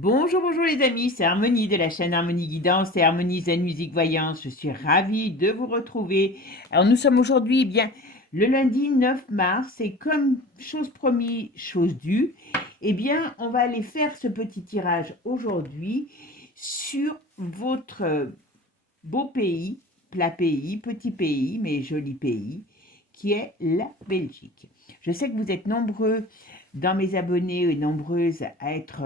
Bonjour, bonjour les amis, c'est Harmonie de la chaîne Harmonie Guidance et Harmonie Zen Musique Voyance. Je suis ravie de vous retrouver. Alors nous sommes aujourd'hui bien le lundi 9 mars et comme chose promis, chose due, eh bien on va aller faire ce petit tirage aujourd'hui sur votre beau pays, plat pays, petit pays, mais joli pays, qui est la Belgique. Je sais que vous êtes nombreux dans mes abonnés et nombreuses à être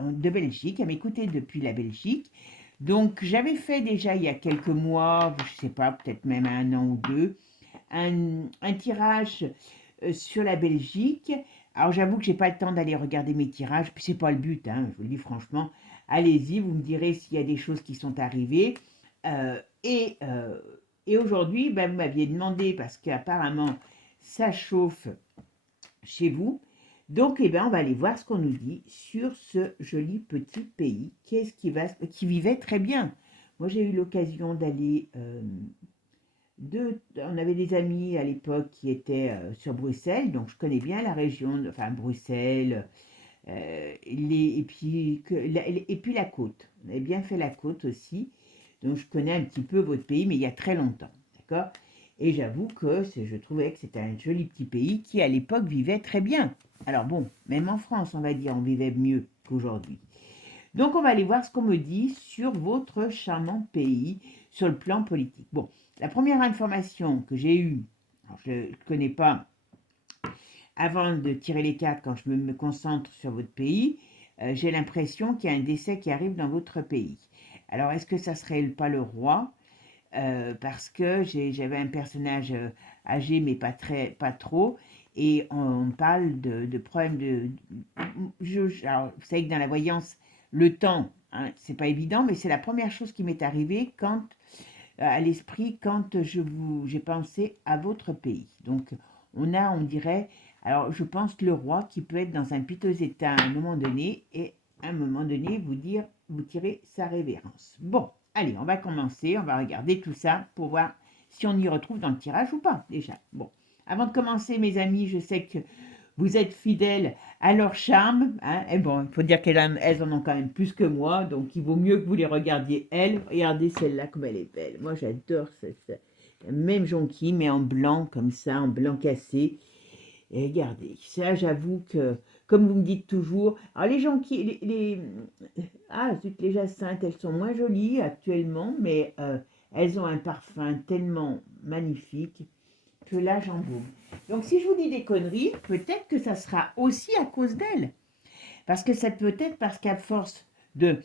de Belgique, à m'écouter depuis la Belgique. Donc j'avais fait déjà il y a quelques mois, je ne sais pas, peut-être même un an ou deux, un tirage sur la Belgique. Alors j'avoue que j'ai pas le temps d'aller regarder mes tirages, puis c'est pas le but, hein, je vous le dis franchement. Allez-y, vous me direz s'il y a des choses qui sont arrivées. Euh, et euh, et aujourd'hui, ben, vous m'aviez demandé, parce qu'apparemment ça chauffe chez vous. Donc, eh ben, on va aller voir ce qu'on nous dit sur ce joli petit pays qui vivait très bien. Moi, j'ai eu l'occasion d'aller on avait des amis à l'époque qui étaient sur Bruxelles, donc je connais bien la région, enfin Bruxelles, et puis la côte. On avait bien fait la côte aussi, donc je connais un petit peu votre pays, mais il y a très longtemps, d'accord. Et j'avoue que je trouvais que c'était un joli petit pays qui à l'époque vivait très bien. Alors bon, même en France, on va dire, on vivait mieux qu'aujourd'hui. Donc on va aller voir ce qu'on me dit sur votre charmant pays, sur le plan politique. Bon, la première information que j'ai eue, alors je ne connais pas avant de tirer les cartes quand je me concentre sur votre pays, j'ai l'impression qu'il y a un décès qui arrive dans votre pays. Alors est-ce que ça serait pas le roi? Parce que j'avais un personnage âgé mais pas trop, et on parle de problèmes alors, vous savez que dans la voyance, le temps, hein, c'est pas évident, mais c'est la première chose qui m'est arrivée à l'esprit quand j'ai pensé à votre pays. Donc on dirait, alors je pense le roi qui peut être dans un piteux état à un moment donné et à un moment donné vous tirez sa révérence. Bon, allez, on va commencer, on va regarder tout ça pour voir si on y retrouve dans le tirage ou pas déjà. Bon, avant de commencer mes amis, je sais que vous êtes fidèles à leur charme, hein, et bon, il faut dire qu'elles en ont quand même plus que moi, donc il vaut mieux que vous les regardiez elles. Regardez celle-là comme elle est belle. Moi j'adore cette même jonquille, mais en blanc comme ça, en blanc cassé. Et regardez, ça j'avoue que, comme vous me dites toujours, alors les jonquilles, ah zut, les jacinthes, elles sont moins jolies actuellement, mais elles ont un parfum tellement magnifique que là j'embaume. Donc si je vous dis des conneries, peut-être que ça sera aussi à cause d'elles. Parce que ça peut être parce qu'à force de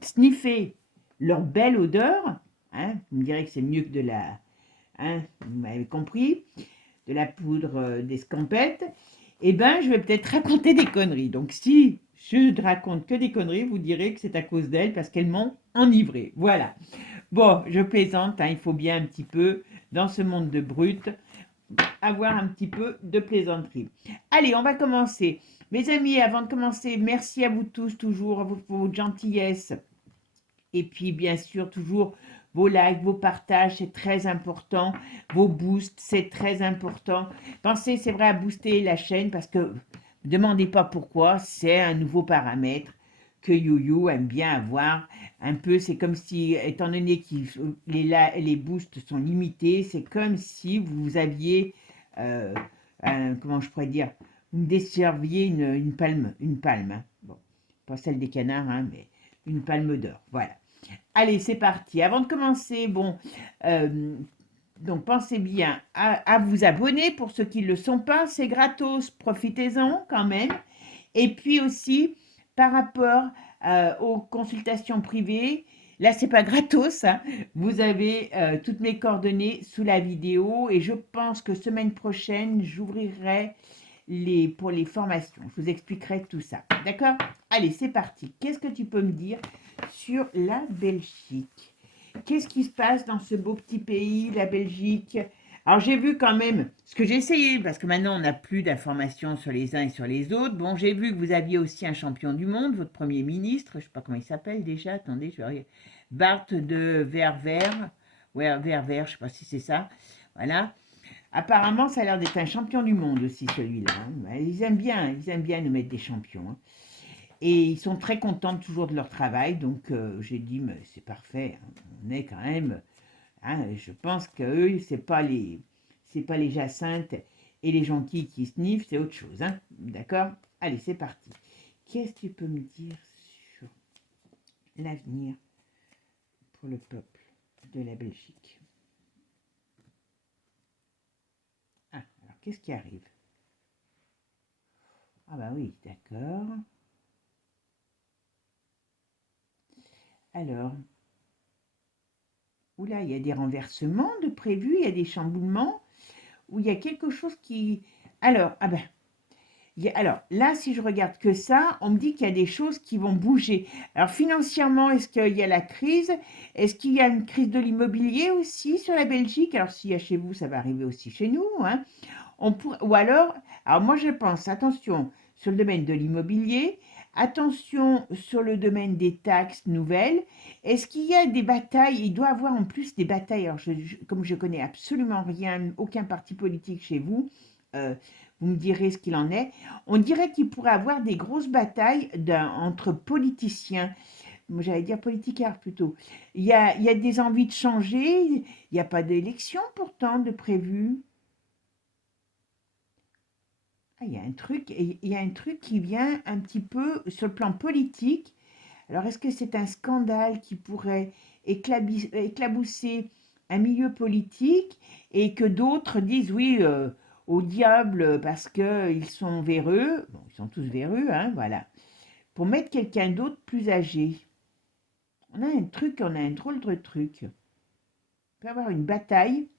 sniffer leur belle odeur, hein, vous me direz que c'est mieux que hein, vous m'avez compris, de la poudre d'escampette, eh ben je vais peut-être raconter des conneries. Donc si je ne raconte que des conneries, vous direz que c'est à cause d'elles parce qu'elles m'ont enivré. Voilà. Bon, je plaisante, hein, il faut bien un petit peu, dans ce monde de brutes, avoir un petit peu de plaisanterie. Allez, on va commencer. Mes amis, avant de commencer, merci à vous tous toujours pour votre gentillesse. Et puis, bien sûr, toujours vos likes, vos partages, c'est très important. Vos boosts, c'est très important. Pensez, c'est vrai, à booster la chaîne parce que, ne demandez pas pourquoi, c'est un nouveau paramètre que YouYou aime bien avoir. Un peu, c'est comme si, étant donné que les boosts sont limités, c'est comme si vous aviez, euh, comment je pourrais dire, vous me desserviez une palme. Hein. Bon, pas celle des canards, hein, mais une palme d'or. Voilà. Allez, c'est parti. Avant de commencer, bon, euh, donc pensez bien à vous abonner pour ceux qui ne le sont pas. C'est gratos, profitez-en quand même. Et puis aussi, par rapport aux consultations privées, là, c'est pas gratos, hein. Vous avez toutes mes coordonnées sous la vidéo et je pense que semaine prochaine, j'ouvrirai pour les formations. Je vous expliquerai tout ça. D'accord? Allez, c'est parti. Qu'est-ce que tu peux me dire sur la Belgique? Qu'est-ce qui se passe dans ce beau petit pays, la Belgique? Alors j'ai vu quand même ce que j'ai essayé, parce que maintenant on n'a plus d'informations sur les uns et sur les autres. Bon, j'ai vu que vous aviez aussi un champion du monde, votre Premier ministre, je ne sais pas comment il s'appelle déjà, attendez, je vais regarder. Bart de Verver, ouais, Verver, je ne sais pas si c'est ça. Voilà. Apparemment, ça a l'air d'être un champion du monde aussi, celui-là. Hein. Ils aiment bien nous mettre des champions. Hein. Et ils sont très contents toujours de leur travail. Donc, j'ai dit, mais c'est parfait. Hein. On est quand même... Hein, je pense qu'eux, c'est pas les Jacinthes et les gentils qui sniffent, c'est autre chose. Hein. D'accord? Allez, c'est parti. Qu'est-ce que tu peux me dire sur l'avenir pour le peuple de la Belgique? Ah, alors qu'est-ce qui arrive? Ah bah oui, d'accord. Alors, oula, il y a des renversements de prévus, il y a des chamboulements, ou il y a quelque chose qui... Alors, ah ben, alors là, si je regarde que ça, on me dit qu'il y a des choses qui vont bouger. Alors financièrement, est-ce qu'il y a la crise? Est-ce qu'il y a une crise de l'immobilier aussi sur la Belgique? Alors s'il y a chez vous, ça va arriver aussi chez nous. Hein. Ou alors moi je pense, attention sur le domaine de l'immobilier, attention sur le domaine des taxes nouvelles. Est-ce qu'il y a des batailles? Il doit y avoir en plus des batailles. Alors comme je connais absolument rien, aucun parti politique chez vous, euh, vous me direz ce qu'il en est. On dirait qu'il pourrait y avoir des grosses batailles entre politiciens. Moi, j'allais dire politicaires plutôt. Il y a des envies de changer. Il n'y a pas d'élection pourtant de prévu. Ah, il y a un truc qui vient un petit peu sur le plan politique. Alors, est-ce que c'est un scandale qui pourrait éclabousser un milieu politique et que d'autres disent oui au diable parce qu'ils sont véreux, bon, ils sont tous véreux, hein, voilà, pour mettre quelqu'un d'autre plus âgé. On a un drôle de truc. Il peut y avoir une bataille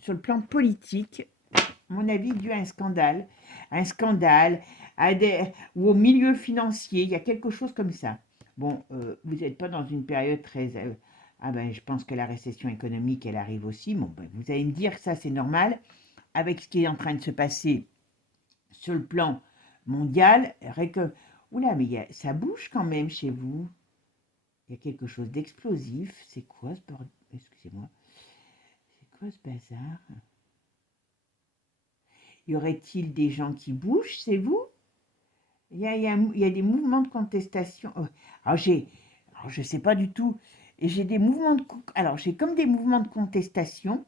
sur le plan politique mon avis, dû à un scandale, ou au milieu financier, il y a quelque chose comme ça. Bon, vous n'êtes pas dans une période très... ah ben, je pense que la récession économique, elle arrive aussi. Bon, ben, vous allez me dire que ça, c'est normal, avec ce qui est en train de se passer sur le plan mondial. Oula, mais ça bouge quand même chez vous. Il y a quelque chose d'explosif. C'est quoi ce bordel? Excusez-moi. C'est quoi ce bazar? Y aurait-il des gens qui bougent, c'est vous? Il y a des mouvements de contestation. Alors, je ne sais pas du tout. Et j'ai des mouvements de... Alors, j'ai comme des mouvements de contestation.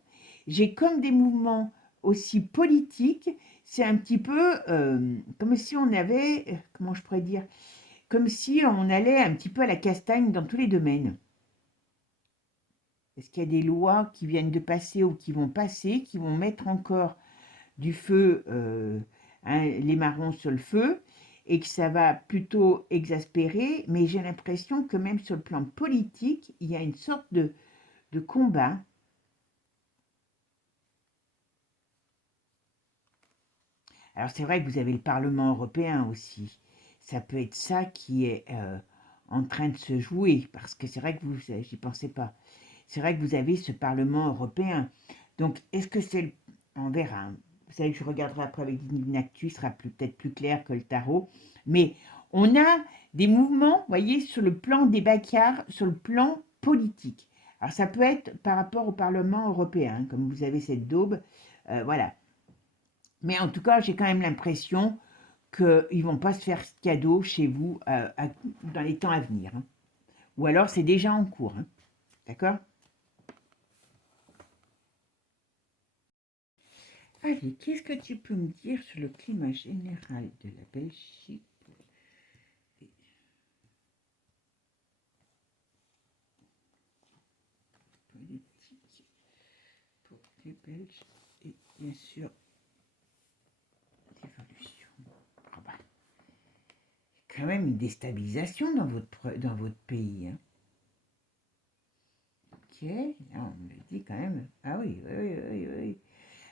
J'ai comme des mouvements aussi politiques. C'est un petit peu comme si on avait... comment je pourrais dire? Comme si on allait un petit peu à la castagne dans tous les domaines. Est-ce qu'il y a des lois qui viennent de passer ou qui vont passer, qui vont mettre encore du feu, les marrons sur le feu, et que ça va plutôt exaspérer, mais j'ai l'impression que même sur le plan politique, il y a une sorte de combat. Alors c'est vrai que vous avez le Parlement européen aussi. Ça peut être ça qui est en train de se jouer, parce que c'est vrai que vous, j'y pensais pas. C'est vrai que vous avez ce Parlement européen. Donc est-ce que c'est... On verra. Hein. Vous savez que je regarderai après avec Divinactu, ce sera peut-être plus clair que le tarot. Mais on a des mouvements, vous voyez, sur le plan des bagarres, sur le plan politique. Alors ça peut être par rapport au Parlement européen, hein, comme vous avez cette daube. Voilà. Mais en tout cas, j'ai quand même l'impression qu'ils ne vont pas se faire ce cadeau chez vous dans les temps à venir. Hein. Ou alors c'est déjà en cours. Hein. D'accord? Allez, qu'est-ce que tu peux me dire sur le climat général de la Belgique politique pour les Belges et bien sûr l'évolution. Oh bah, quand même une déstabilisation dans votre pays. Hein. Ok, là, on me le dit quand même. Ah oui, oui, oui, oui. Oui.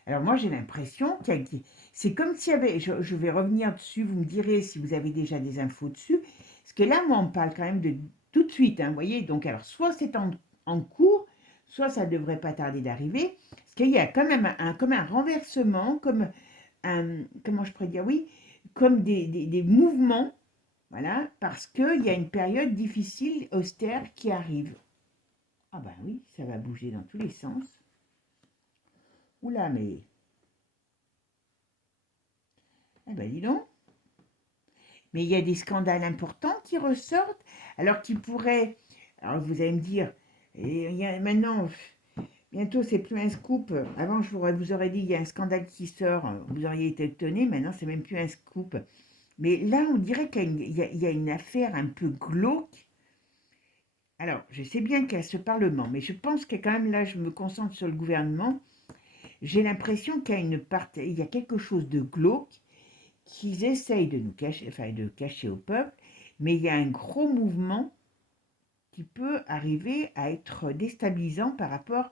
Alors moi j'ai l'impression qu'il y a... C'est comme s'il y avait... Je vais revenir dessus, vous me direz si vous avez déjà des infos dessus. Parce que là, moi, on me parle quand même de tout de suite. Hein, vous voyez, donc alors soit c'est en cours, soit ça ne devrait pas tarder d'arriver. Parce qu'il y a quand même comme un renversement, comme un... Comment je pourrais dire? Oui, comme des mouvements. Voilà, parce qu'il y a une période difficile, austère, qui arrive. Ah ben oui, ça va bouger dans tous les sens. Oula, mais... Eh ben dis donc. mais il y a des scandales importants qui ressortent, alors qu'ils pourraient... Alors vous allez me dire, maintenant, bientôt c'est plus un scoop. Avant, vous aurais dit, il y a un scandale qui sort, vous auriez été étonné, maintenant c'est même plus un scoop. Mais là, on dirait qu'il y a une affaire un peu glauque. Alors, je sais bien qu'il y a ce Parlement, mais je pense que quand même, là, je me concentre sur le gouvernement. J'ai l'impression il y a quelque chose de glauque qu'ils essayent de nous cacher, enfin de cacher au peuple, mais il y a un gros mouvement qui peut arriver à être déstabilisant par rapport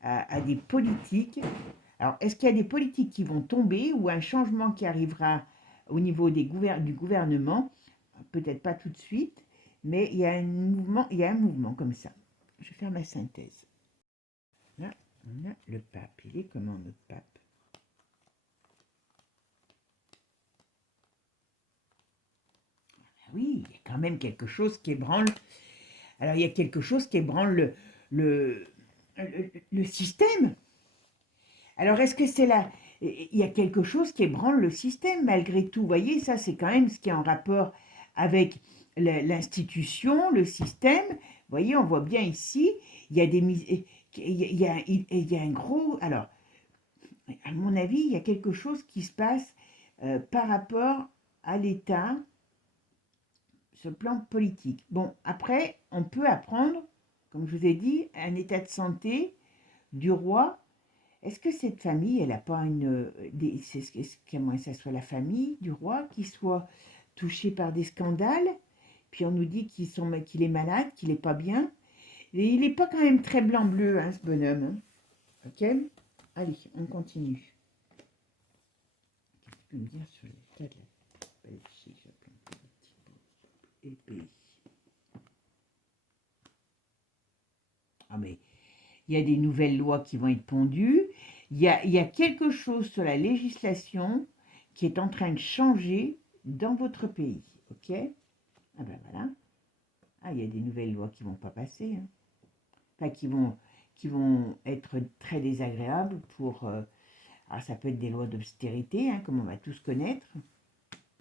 à des politiques. Alors, est-ce qu'il y a des politiques qui vont tomber ou un changement qui arrivera au niveau du gouvernement? Peut-être pas tout de suite, mais il y a un mouvement comme ça. Je vais faire ma synthèse. Là, on a le pape. Il est comment notre pape? Ah oui, il y a quand même quelque chose qui ébranle. Alors, il y a quelque chose qui ébranle le, le système. Alors, est-ce que c'est là? Il y a quelque chose qui ébranle le système malgré tout. Vous voyez, ça, c'est quand même ce qui est en rapport avec l'institution, le système. Vous voyez, on voit bien ici, il y a il y a un gros... Alors, à mon avis, il y a quelque chose qui se passe par rapport à l'État sur le plan politique. Bon, après, on peut apprendre, comme je vous ai dit, un état de santé du roi. Est-ce que cette famille, elle n'a pas une... Comment ça soit la famille du roi qui soit touchée par des scandales? Puis on nous dit qu'il est malade, qu'il n'est pas bien. Et il n'est pas quand même très blanc-bleu, hein, ce bonhomme. Hein. Ok? Allez, on continue. Qu'est-ce que tu peux me dire sur l'état de la Belgique et le pays? Ah mais, il y a des nouvelles lois qui vont être pondues. Il y a quelque chose sur la législation qui est en train de changer dans votre pays. Ok? Ah ben voilà. Ah, il y a des nouvelles lois qui ne vont pas passer. Hein. Enfin, qui vont être très désagréables pour... alors, ça peut être des lois d'austérité, hein, comme on va tous connaître.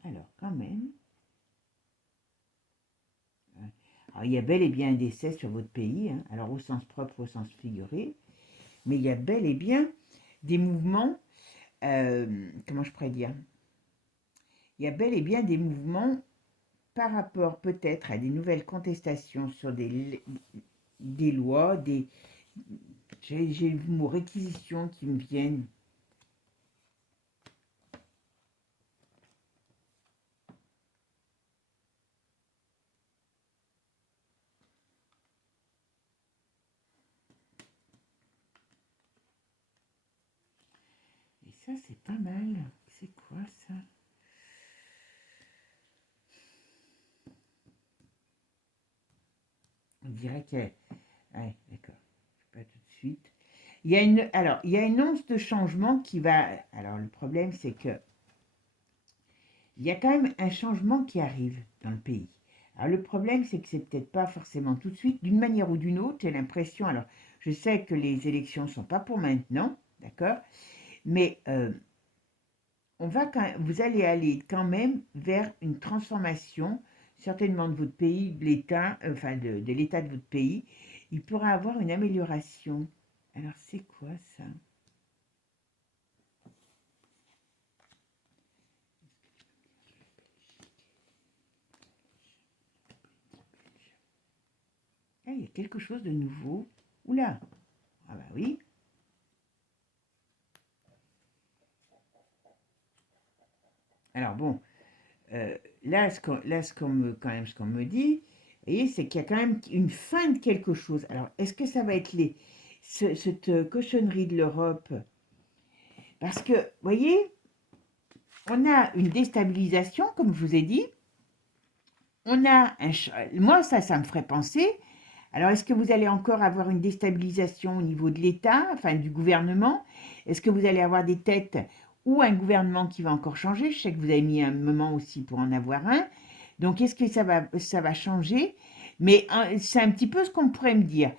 Alors, quand même... Alors, il y a bel et bien un décès sur votre pays, hein, alors au sens propre, au sens figuré, mais il y a bel et bien des mouvements, comment je pourrais dire? Il y a bel et bien des mouvements par rapport peut-être à des nouvelles contestations sur des lois, j'ai le mot réquisition qui me viennent. Et ça, c'est pas mal. C'est quoi ça? On dirait que... Ouais, d'accord. Pas tout de suite. Alors, il y a une once de changement qui va... Alors, le problème, c'est que il y a quand même un changement qui arrive dans le pays. Alors, le problème, c'est que c'est peut-être pas forcément tout de suite. D'une manière ou d'une autre, j'ai l'impression... Alors, je sais que les élections ne sont pas pour maintenant, d'accord? Mais vous allez aller quand même vers une transformation, certainement de votre pays, de l'État, enfin de l'État de votre pays. Il pourra avoir une amélioration. Alors, c'est quoi ça? Ah, il y a quelque chose de nouveau. Oula! Ah bah oui. Alors bon, là, ce qu'on me dit, vous voyez, c'est qu'il y a quand même une fin de quelque chose. Alors, est-ce que ça va être cette cochonnerie de l'Europe? Parce que, vous voyez, on a une déstabilisation, comme je vous ai dit. Moi, ça me ferait penser. Alors, est-ce que vous allez encore avoir une déstabilisation au niveau de l'État, enfin du gouvernement? Est-ce que vous allez avoir des têtes ou un gouvernement qui va encore changer? Je sais que vous avez mis un moment aussi pour en avoir un. Donc, est-ce que ça va changer? Mais c'est un petit peu ce qu'on pourrait me dire.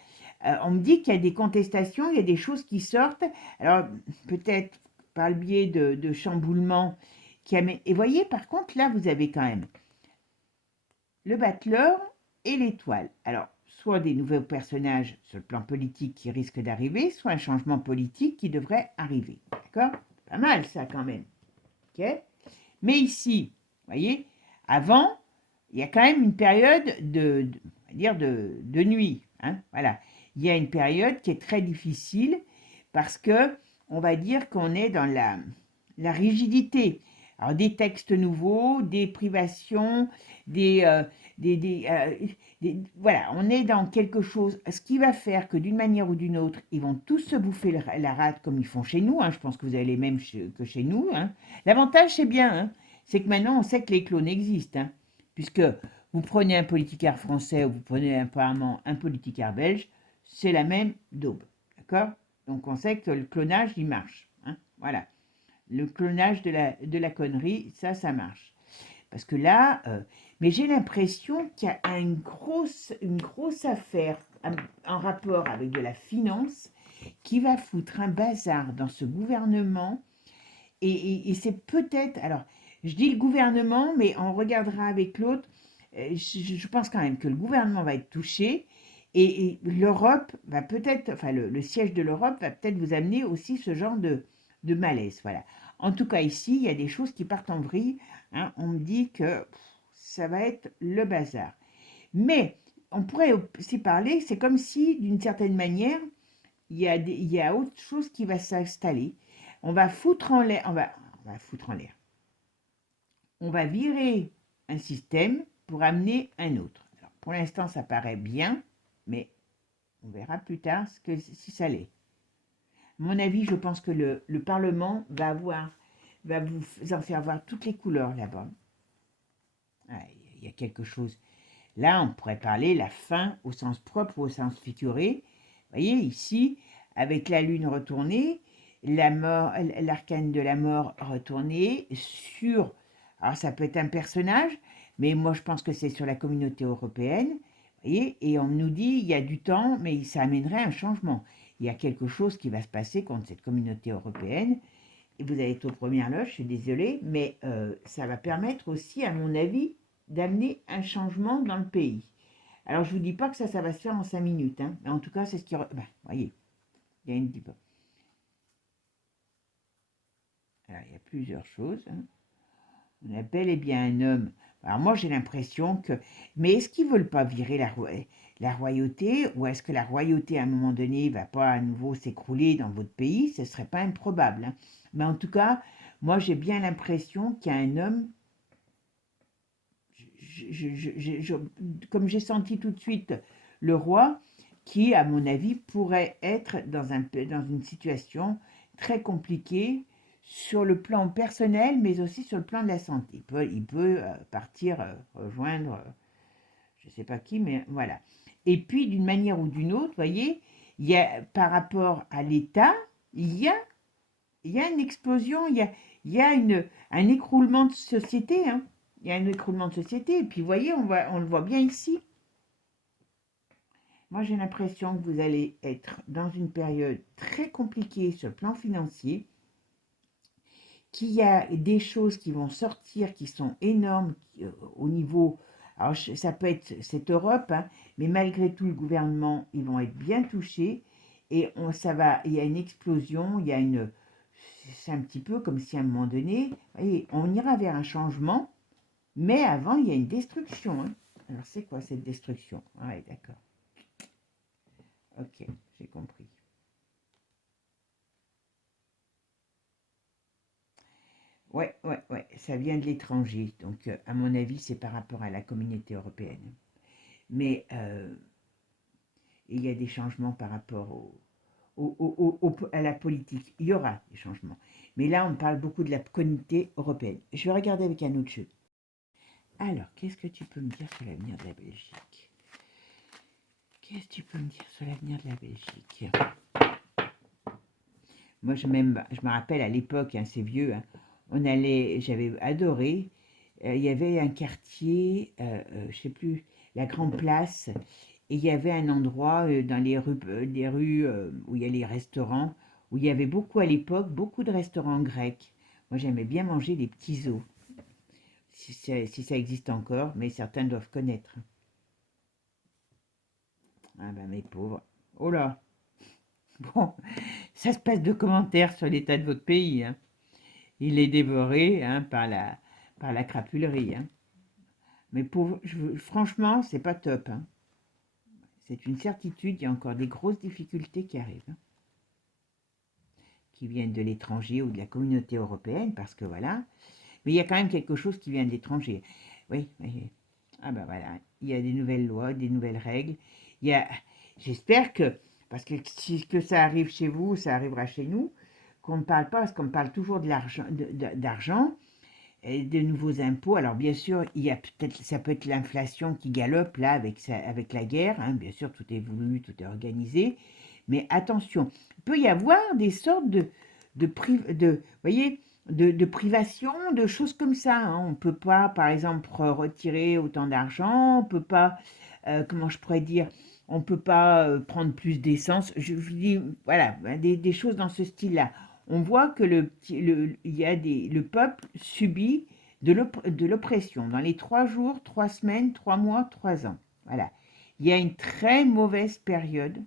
On me dit qu'il y a des contestations, il y a des choses qui sortent. Alors, peut-être par le biais de chamboulements qui amènent... Et voyez, par contre, là, vous avez quand même le battleur et l'étoile. Alors, soit des nouveaux personnages sur le plan politique qui risquent d'arriver, soit un changement politique qui devrait arriver. D'accord? Pas mal ça quand même. Ok? Mais ici, vous voyez, avant, il y a quand même une période on va dire de nuit. Hein, voilà. Il y a une période qui est très difficile parce que on va dire qu'on est dans la rigidité. Alors, des textes nouveaux, des privations, voilà, on est dans quelque chose, ce qui va faire que d'une manière ou d'une autre, ils vont tous se bouffer la rate comme ils font chez nous. Hein, je pense que vous avez les mêmes que chez nous. Hein. L'avantage, c'est bien, hein, c'est que maintenant, on sait que les clones existent. Hein, puisque vous prenez un politicard français ou vous prenez apparemment un politicard belge, c'est la même daube. D'accord? Donc, on sait que le clonage, il marche. Hein, voilà. Le clonage de la connerie, ça marche. Parce que là, mais j'ai l'impression qu'il y a une grosse affaire en rapport avec de la finance qui va foutre un bazar dans ce gouvernement. Et c'est peut-être, alors, je dis le gouvernement, mais on regardera avec l'autre. Je pense quand même que le gouvernement va être touché et l'Europe va peut-être, enfin le siège de l'Europe va peut-être vous amener aussi ce genre de malaise. Voilà. En tout cas, ici, il y a des choses qui partent en vrille. Hein. On me dit que ça va être le bazar. Mais on pourrait aussi parler, c'est comme si, d'une certaine manière, il y a autre chose qui va s'installer. On va foutre en l'air, on va foutre en l'air. On va virer un système pour amener un autre. Alors, pour l'instant, ça paraît bien, mais on verra plus tard si ça l'est. À mon avis, je pense que le Parlement va vous en faire voir toutes les couleurs là-bas. Ah, il y a quelque chose. Là, on pourrait parler la fin au sens propre ou au sens figuré. Vous voyez, ici, avec la lune retournée, la mort, l'arcane de la mort retournée sur... Alors, ça peut être un personnage, mais moi, je pense que c'est sur la communauté européenne. Vous voyez, et on nous dit, il y a du temps, mais ça amènerait un changement. Il y a quelque chose qui va se passer contre cette communauté européenne. Et vous allez être aux premières loges, je suis désolée, mais ça va permettre aussi, à mon avis, d'amener un changement dans le pays. Alors, je ne vous dis pas que ça va se faire en 5 minutes, hein, mais en tout cas, c'est ce qui... voyez, il y a une petite... Alors, il y a plusieurs choses. Hein. On a bel et bien un homme. Alors, moi, j'ai l'impression que... Mais est-ce qu'ils ne veulent pas virer la royauté, ou est-ce que la royauté, à un moment donné, ne va pas à nouveau s'écrouler dans votre pays? Ce ne serait pas improbable. Hein. Mais en tout cas, moi, j'ai bien l'impression qu'il y a un homme... comme j'ai senti tout de suite le roi, qui, à mon avis, pourrait être dans une situation très compliquée sur le plan personnel, mais aussi sur le plan de la santé. Il peut partir rejoindre, je ne sais pas qui, mais voilà. Et puis, d'une manière ou d'une autre, vous voyez, il y a, par rapport à l'État, il y a une explosion, il y a un écroulement de société, hein. Il y a un écroulement de société, et puis vous voyez, on le voit bien ici. Moi, j'ai l'impression que vous allez être dans une période très compliquée sur le plan financier, qu'il y a des choses qui vont sortir qui sont énormes au niveau... Alors, ça peut être cette Europe, hein, mais malgré tout, le gouvernement, ils vont être bien touchés, et il y a une explosion, il y a une... C'est un petit peu comme si à un moment donné, vous voyez, on ira vers un changement, mais avant, il y a une destruction. Hein. Alors, c'est quoi cette destruction? Ouais, d'accord. Ok, j'ai compris. Ouais, ça vient de l'étranger. Donc, à mon avis, c'est par rapport à la communauté européenne. Mais il y a des changements par rapport à la politique. Il y aura des changements. Mais là, on parle beaucoup de la communauté européenne. Je vais regarder avec un autre jeu. Alors, qu'est-ce que tu peux me dire sur l'avenir de la Belgique? Qu'est-ce que tu peux me dire sur l'avenir de la Belgique? Moi, je me rappelle à l'époque, hein, c'est vieux, hein, j'avais adoré. Il y avait un quartier, je sais plus, la Grande Place, et il y avait un endroit dans les rues où il y a les restaurants, où il y avait beaucoup à l'époque, beaucoup de restaurants grecs. Moi, j'aimais bien manger les petits os. si ça existe encore, mais certains doivent connaître. Ah ben mes pauvres. Oh là. Bon, ça se passe de commentaires sur l'état de votre pays, hein. Il est dévoré, hein, par la crapulerie, hein. Mais franchement, c'est pas top, hein. C'est une certitude, il y a encore des grosses difficultés qui arrivent, hein, qui viennent de l'étranger ou de la communauté européenne, parce que voilà. Mais il y a quand même quelque chose qui vient de l'étranger. Oui, oui. Ah ben voilà, il y a des nouvelles lois, des nouvelles règles. Il y a, j'espère que, parce que si que ça arrive chez vous, ça arrivera chez nous, qu'on ne parle pas, parce qu'on parle toujours de l'argent, d'argent, et de nouveaux impôts. Alors bien sûr, il y a peut-être, ça peut être l'inflation qui galope là avec la guerre, hein. Bien sûr, tout est voulu, tout est organisé. Mais attention, il peut y avoir des sortes voyez, de privation, de choses comme ça, hein. On ne peut pas, par exemple, retirer autant d'argent, on ne peut pas, comment je pourrais dire, on ne peut pas prendre plus d'essence. Je dis, voilà, des choses dans ce style-là. On voit que le peuple subit de l'oppression dans les 3 jours, 3 semaines, 3 mois, 3 ans. Voilà. Il y a une très mauvaise période,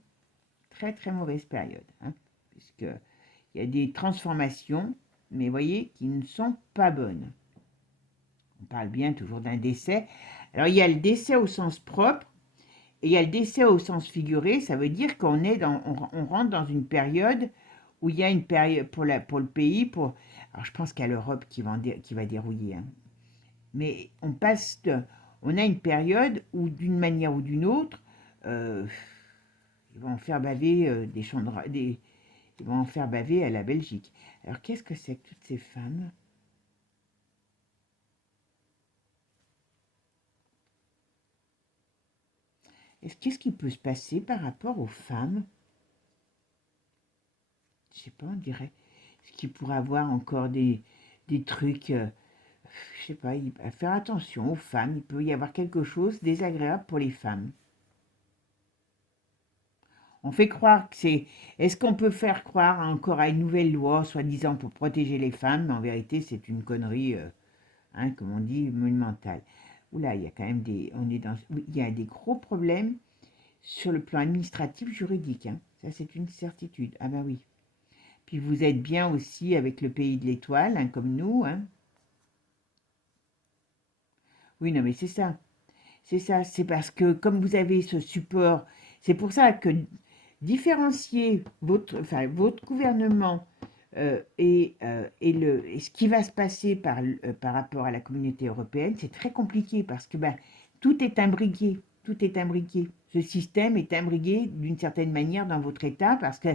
très très mauvaise période, hein, puisque il y a des transformations, mais vous voyez, qui ne sont pas bonnes. On parle bien toujours d'un décès. Alors il y a le décès au sens propre, et il y a le décès au sens figuré. Ça veut dire on rentre dans une période où il y a une période pour le pays, alors je pense qu'il y a l'Europe qui va dérouiller, hein. Mais on a une période où d'une manière ou d'une autre, euh, ils vont en faire baver ils vont en faire baver à la Belgique. Alors qu'est-ce que c'est que toutes ces femmes? Qu'est-ce qui peut se passer par rapport aux femmes? Je sais pas, on dirait. Est-ce qu'il pourrait avoir encore des trucs, je sais pas, à faire attention aux femmes. Il peut y avoir quelque chose de désagréable pour les femmes. On fait croire que c'est... Est-ce qu'on peut faire croire encore à une nouvelle loi, soi-disant pour protéger les femmes, mais en vérité, c'est une connerie, hein, comme on dit, monumentale. Oula, il y a quand même oui, il y a des gros problèmes sur le plan administratif, juridique, hein. Ça, c'est une certitude. Ah ben oui. Puis vous êtes bien aussi avec le pays de l'étoile, hein, comme nous, hein. Oui, non, mais c'est ça. C'est ça. C'est parce que comme vous avez ce support, c'est pour ça que différencier votre gouvernement et ce qui va se passer par rapport à la communauté européenne, c'est très compliqué parce que ben, tout est imbriqué. Tout est imbriqué. Ce système est imbriqué d'une certaine manière dans votre État parce que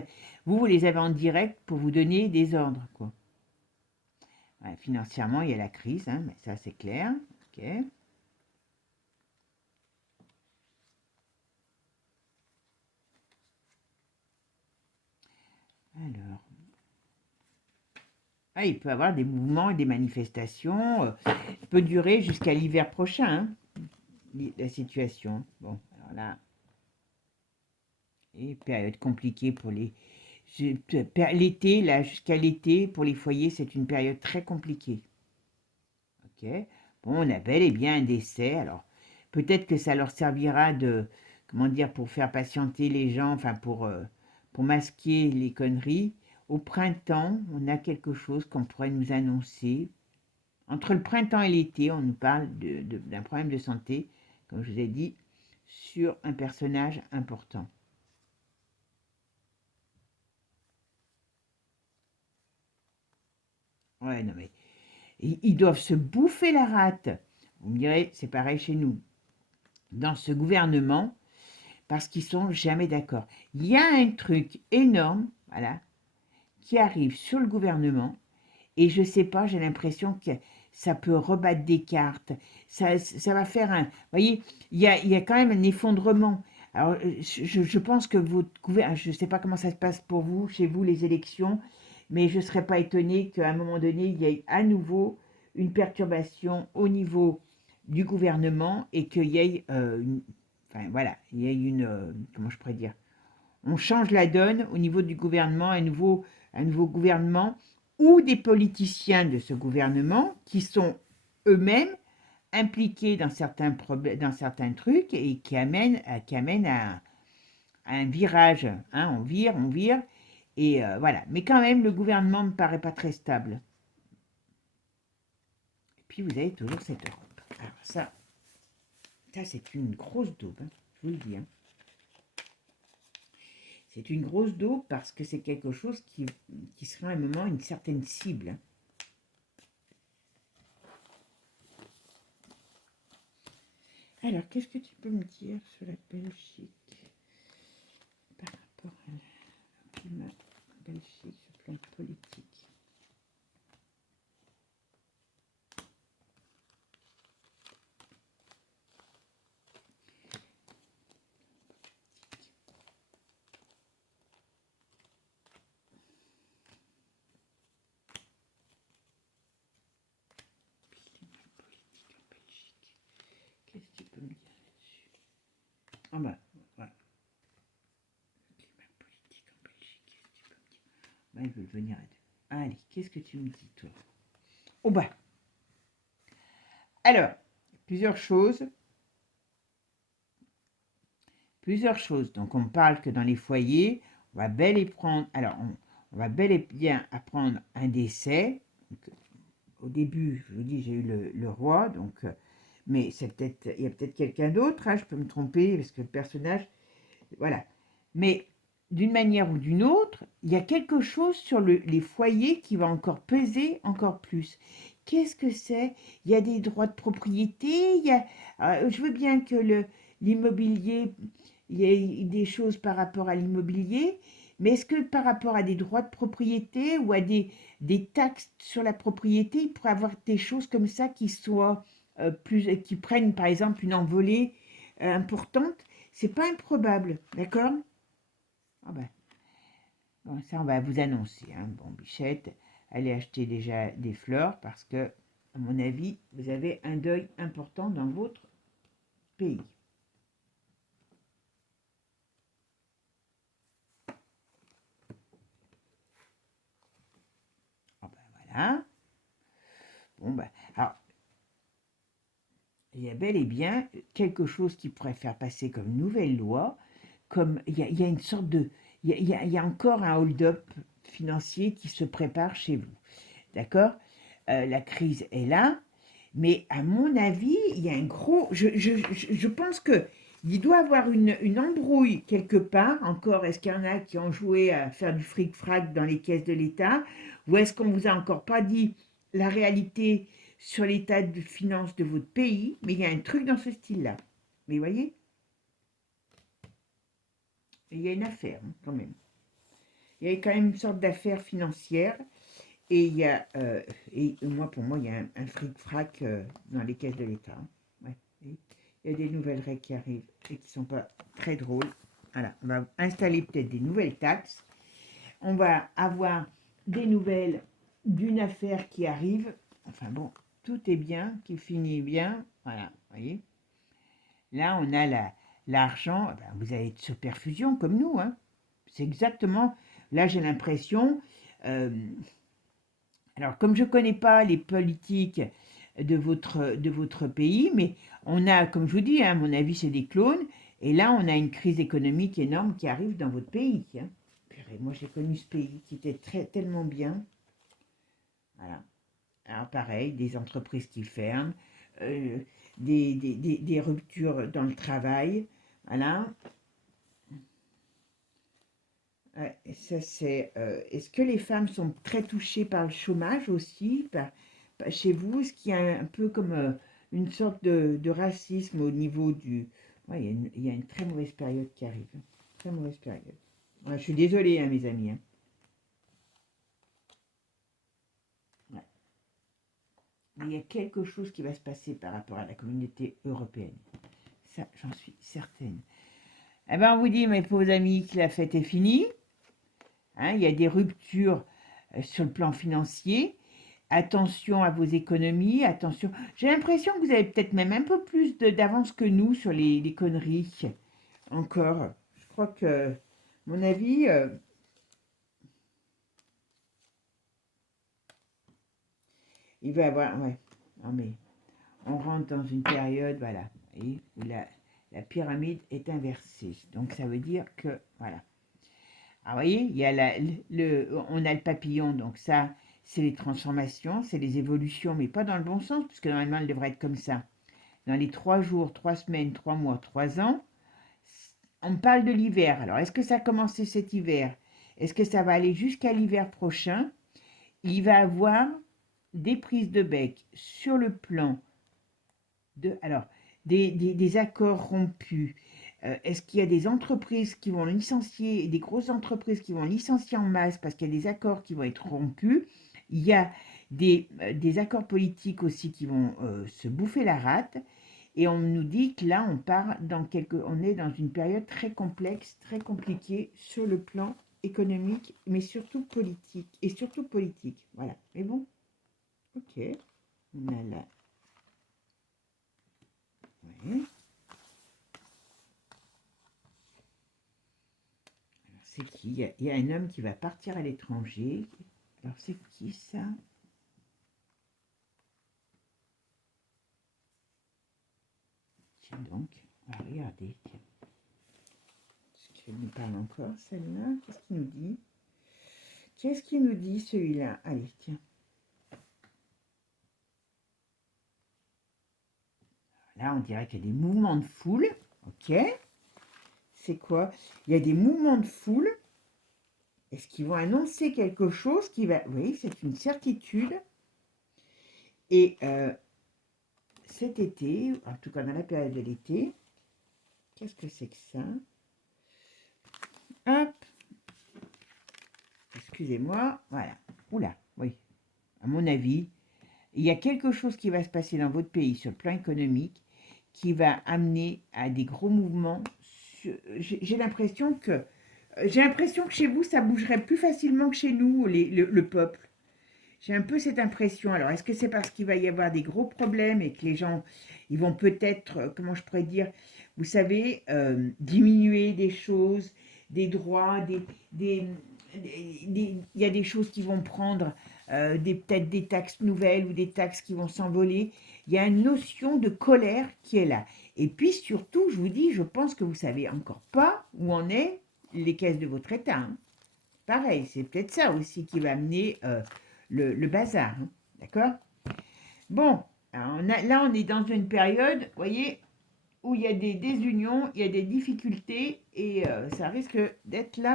vous les avez en direct pour vous donner des ordres, quoi. Ouais, financièrement, il y a la crise, hein, mais ça c'est clair. Ok. Alors, ah, il peut y avoir des mouvements et des manifestations. Ça peut durer jusqu'à l'hiver prochain, hein, la situation. Bon, alors là, et période compliquée pour l'été, là, jusqu'à l'été, pour les foyers, c'est une période très compliquée. Ok. Bon, on a bel et bien un décès. Alors, peut-être que ça leur servira comment dire, pour faire patienter les gens, enfin, pour masquer les conneries. Au printemps, on a quelque chose qu'on pourrait nous annoncer. Entre le printemps et l'été, on nous parle d'un problème de santé, comme je vous ai dit, sur un personnage important. Ouais, non mais, ils doivent se bouffer la rate. Vous me direz, c'est pareil chez nous. Dans ce gouvernement, parce qu'ils sont jamais d'accord. Il y a un truc énorme, voilà, qui arrive sur le gouvernement, et je sais pas, j'ai l'impression que ça peut rebattre des cartes. Ça va faire un... Vous voyez, il y a quand même un effondrement. Alors, je pense que votre gouvernement... Je ne sais pas comment ça se passe pour vous, chez vous, les élections, mais je ne serais pas étonnée qu'à un moment donné, il y ait à nouveau une perturbation au niveau du gouvernement et qu'il y ait enfin voilà, il y ait comment je pourrais dire, on change la donne au niveau du gouvernement, un nouveau gouvernement ou des politiciens de ce gouvernement qui sont eux-mêmes impliqués dans certains problèmes, dans certains trucs et qui amènent à un virage. Hein, on vire, et voilà. Mais quand même, le gouvernement ne me paraît pas très stable. Et puis vous avez toujours cette Europe. Alors ça c'est une grosse daube, hein, je vous le dis. Hein. C'est une grosse daube parce que c'est quelque chose qui sera à un moment une certaine cible. Hein. Alors, qu'est-ce que tu peux me dire sur la Belgique par rapport à la Belgique sur le plan politique? Qu'est-ce que tu peux me dire là-dessus? Ah bah, voilà. Climat politique en Belgique, qu'est-ce que tu peux me dire? Bah, ils veulent venir à deux. Allez, qu'est-ce que tu me dis, toi? Oh bah. Alors, plusieurs choses. Plusieurs choses. Donc, on parle que dans les foyers, on va bel et prendre. Alors, on va bel et bien apprendre un décès. Donc, au début, je vous dis, j'ai eu le roi, donc. Mais il y a peut-être quelqu'un d'autre, hein, je peux me tromper, parce que le personnage, voilà. Mais d'une manière ou d'une autre, il y a quelque chose sur les foyers qui va encore peser encore plus. Qu'est-ce que c'est? Il y a des droits de propriété, je veux bien que l'immobilier, il y ait des choses par rapport à l'immobilier, mais est-ce que par rapport à des droits de propriété ou à des taxes sur la propriété, il pourrait y avoir des choses comme ça qui soient qui prennent par exemple une envolée importante? C'est pas improbable, d'accord? Ah ben, bon, ça on va vous annoncer. Hein. Bon, Bichette, allez acheter déjà des fleurs parce que, à mon avis, vous avez un deuil important dans votre pays. Ah ben voilà. Bon ben, alors, il y a bel et bien quelque chose qui pourrait faire passer comme nouvelle loi, comme il y a une sorte de... il y a encore un hold-up financier qui se prépare chez vous. D'accord? La crise est là, mais à mon avis, il y a un gros... Je pense que il doit y avoir une embrouille quelque part. Encore, est-ce qu'il y en a qui ont joué à faire du fric-frac dans les caisses de l'État? Ou est-ce qu'on vous a encore pas dit la réalité sur l'état de finances de votre pays? Mais il y a un truc dans ce style-là. Mais vous voyez, il y a une affaire, hein, quand même. Il y a quand même une sorte d'affaire financière. Et il y a, et moi, pour moi, il y a un fric-frac dans les caisses de l'État. Ouais. Il y a des nouvelles règles qui arrivent et qui ne sont pas très drôles. Voilà, on va installer peut-être des nouvelles taxes. On va avoir des nouvelles d'une affaire qui arrive. Enfin bon, tout est bien, qui finit bien. Voilà, vous voyez. Là, on a l'argent. Ben, vous avez de superfusion comme nous. Hein. C'est exactement. Là, j'ai l'impression. euh, Alors, comme je ne connais pas les politiques de votre pays, mais on a, comme je vous dis, hein, à mon avis, c'est des clones. Et là, on a une crise économique énorme qui arrive dans votre pays. Hein. Purée, moi, j'ai connu ce pays qui était tellement bien. Voilà. Alors, pareil, des entreprises qui ferment, euh, des ruptures dans le travail. Voilà. Ouais, ça c'est. Est-ce que les femmes sont très touchées par le chômage aussi, chez vous? Est-ce qu'il y a un peu comme une sorte de racisme au niveau du... Ouais, il y a une très mauvaise période qui arrive. Très mauvaise période. Ouais, je suis désolée, hein, mes amis. Hein. Ouais. Mais il y a quelque chose qui va se passer par rapport à la communauté européenne. Ça, j'en suis certaine. Eh bien, on vous dit, mes pauvres amis, que la fête est finie. Hein, il y a des ruptures sur le plan financier. Attention à vos économies, attention. J'ai l'impression que vous avez peut-être même un peu plus d'avance que nous sur les conneries. Encore. Je crois que, mon avis, il va y avoir... Ouais. Non mais, on rentre dans une période, voilà, où la pyramide est inversée. Donc ça veut dire que, voilà. Alors, vous voyez, il y a on a le papillon, donc ça, c'est les transformations, c'est les évolutions, mais pas dans le bon sens, puisque normalement, elle devrait être comme ça. Dans les 3 jours, 3 semaines, 3 mois, 3 ans, on parle de l'hiver. Alors, est-ce que ça a commencé cet hiver? Est-ce que ça va aller jusqu'à l'hiver prochain? Il va avoir des prises de bec sur le plan alors, des accords rompus. Est-ce qu'il y a des entreprises qui vont licencier, des grosses entreprises qui vont licencier en masse parce qu'il y a des accords qui vont être rompus? Il y a des accords politiques aussi qui vont se bouffer la rate. Et on nous dit que là, on est dans une période très complexe, très compliquée sur le plan économique, mais surtout politique. Et surtout politique, voilà. Mais bon, ok. On a là. Ouais. C'est qui? Il y a un homme qui va partir à l'étranger. Alors, c'est qui ça? Tiens donc, on va regarder. Est-ce qu'elle nous parle encore, celle-là? Qu'est-ce qu'il nous dit? Qu'est-ce qu'il nous dit, celui-là? Allez, tiens. Là, on dirait qu'il y a des mouvements de foule. Ok. C'est quoi? Il y a des mouvements de foule. Est-ce qu'ils vont annoncer quelque chose qui va... Oui, c'est une certitude. Et cet été, en tout cas dans la période de l'été, qu'est-ce que c'est que ça? Hop. Excusez-moi. Voilà. Oula, oui. À mon avis, il y a quelque chose qui va se passer dans votre pays sur le plan économique qui va amener à des gros mouvements. J'ai l'impression que chez vous, ça bougerait plus facilement que chez nous, le peuple. J'ai un peu cette impression. Alors, est-ce que c'est parce qu'il va y avoir des gros problèmes et que les gens, ils vont peut-être, comment je pourrais dire, vous savez, diminuer des choses, des droits, il y a des choses qui vont prendre, peut-être des taxes nouvelles ou des taxes qui vont s'envoler. Il y a une notion de colère qui est là. Et puis surtout, je vous dis, je pense que vous savez encore pas où en est les caisses de votre État. Hein. Pareil, c'est peut-être ça aussi qui va amener le bazar. Hein. D'accord? Bon, là, on est dans une période, vous voyez, où il y a des désunions, il y a des difficultés, et ça risque d'être là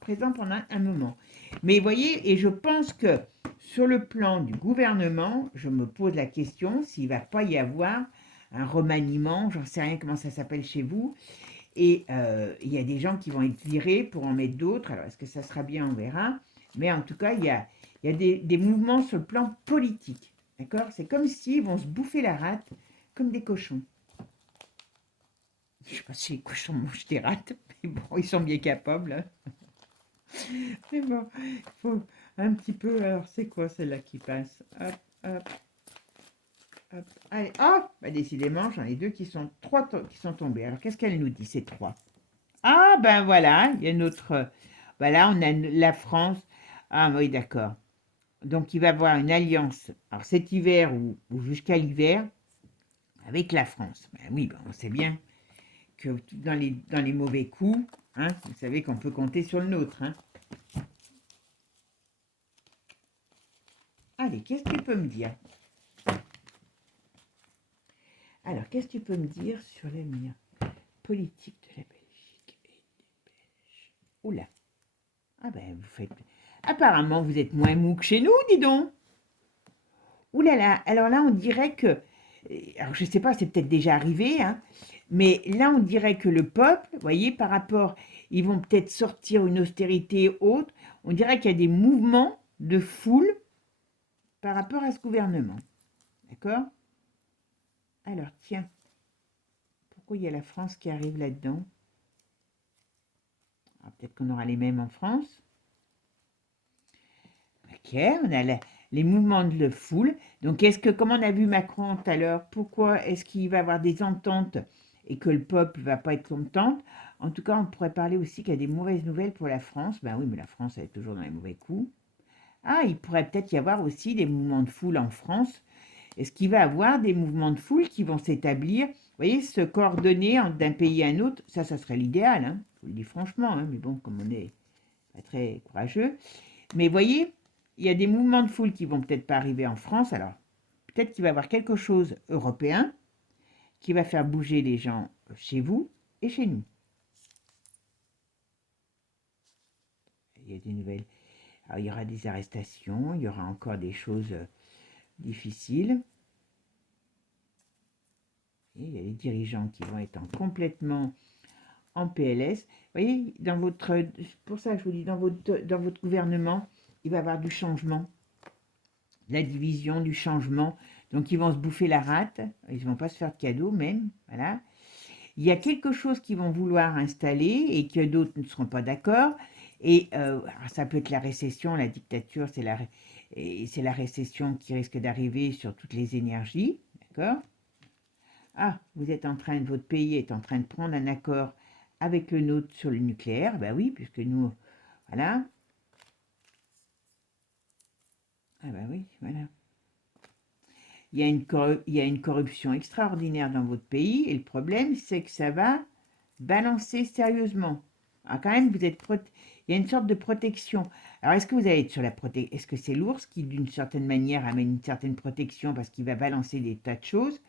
présent pendant un moment. Mais vous voyez, et je pense que sur le plan du gouvernement, je me pose la question s'il ne va pas y avoir un remaniement, j'en sais rien comment ça s'appelle chez vous, et il y a des gens qui vont être virés pour en mettre d'autres. Alors, est-ce que ça sera bien? On verra. Mais en tout cas, il y a des mouvements sur le plan politique. D'accord? C'est comme s'ils vont se bouffer la rate comme des cochons. Je ne sais pas si les cochons mangent des rates, mais bon, ils sont bien capables. Hein. Mais bon, il faut un petit peu... Alors, c'est quoi celle-là qui passe? Hop, hop, hop. Allez, hop! Bah, décidément, j'en ai deux qui sont tombés. Alors, qu'est-ce qu'elle nous dit, ces trois? Ah, ben voilà, il y a notre... Voilà, on a la France. Ah oui, d'accord. Donc, il va y avoir une alliance, alors cet hiver ou jusqu'à l'hiver, avec la France. Ben oui, ben on sait bien que dans les mauvais coups, hein, vous savez qu'on peut compter sur le nôtre. Hein. Allez, qu'est-ce que tu peux me dire? Alors, qu'est-ce que tu peux me dire sur l'avenir politique de la Belgique et des Belges? Oula. Ah ben, vous faites... Apparemment, vous êtes moins mou que chez nous, dis donc. Ouh là là, alors là, on dirait que... Alors, je ne sais pas, c'est peut-être déjà arrivé, hein, mais là, on dirait que le peuple, vous voyez, par rapport... Ils vont peut-être sortir une austérité haute. On dirait qu'il y a des mouvements de foule par rapport à ce gouvernement. D'accord? Alors, tiens, pourquoi il y a la France qui arrive là-dedans? Peut-être qu'on aura les mêmes en France. Ok, on a les mouvements de foule. Donc, comme on a vu Macron tout à l'heure, pourquoi est-ce qu'il va y avoir des ententes et que le peuple ne va pas être content? En tout cas, on pourrait parler aussi qu'il y a des mauvaises nouvelles pour la France. Ben oui, mais la France, elle est toujours dans les mauvais coups. Ah, il pourrait peut-être y avoir aussi des mouvements de foule en France est-ce qu'il va y avoir des mouvements de foule qui vont s'établir? Vous voyez, se coordonner d'un pays à un autre, ça serait l'idéal, hein, je vous le dis franchement, hein, mais bon, comme on n'est pas très courageux. Mais vous voyez, il y a des mouvements de foule qui vont peut-être pas arriver en France, alors peut-être qu'il va y avoir quelque chose européen qui va faire bouger les gens chez vous et chez nous. Il y a des nouvelles. Alors, il y aura des arrestations, il y aura encore des choses difficiles. Et il y a les dirigeants qui vont être complètement en PLS. Vous voyez, pour ça que je vous dis, dans votre gouvernement, il va y avoir du changement, la division, du changement. Donc, ils vont se bouffer la rate, ils ne vont pas se faire de cadeaux même, voilà. Il y a quelque chose qu'ils vont vouloir installer et que d'autres ne seront pas d'accord. Et ça peut être la récession, la dictature, c'est la récession qui risque d'arriver sur toutes les énergies, d'accord? Ah, votre pays est en train de prendre un accord avec le nôtre sur le nucléaire, ben oui, puisque nous, voilà. Ah ben oui, voilà. Il y a une corruption extraordinaire dans votre pays, et le problème, c'est que ça va balancer sérieusement. Alors quand même, il y a une sorte de protection. Alors, est-ce que vous allez être sur la protection? Est-ce que c'est l'ours qui, d'une certaine manière, amène une certaine protection parce qu'il va balancer des tas de choses?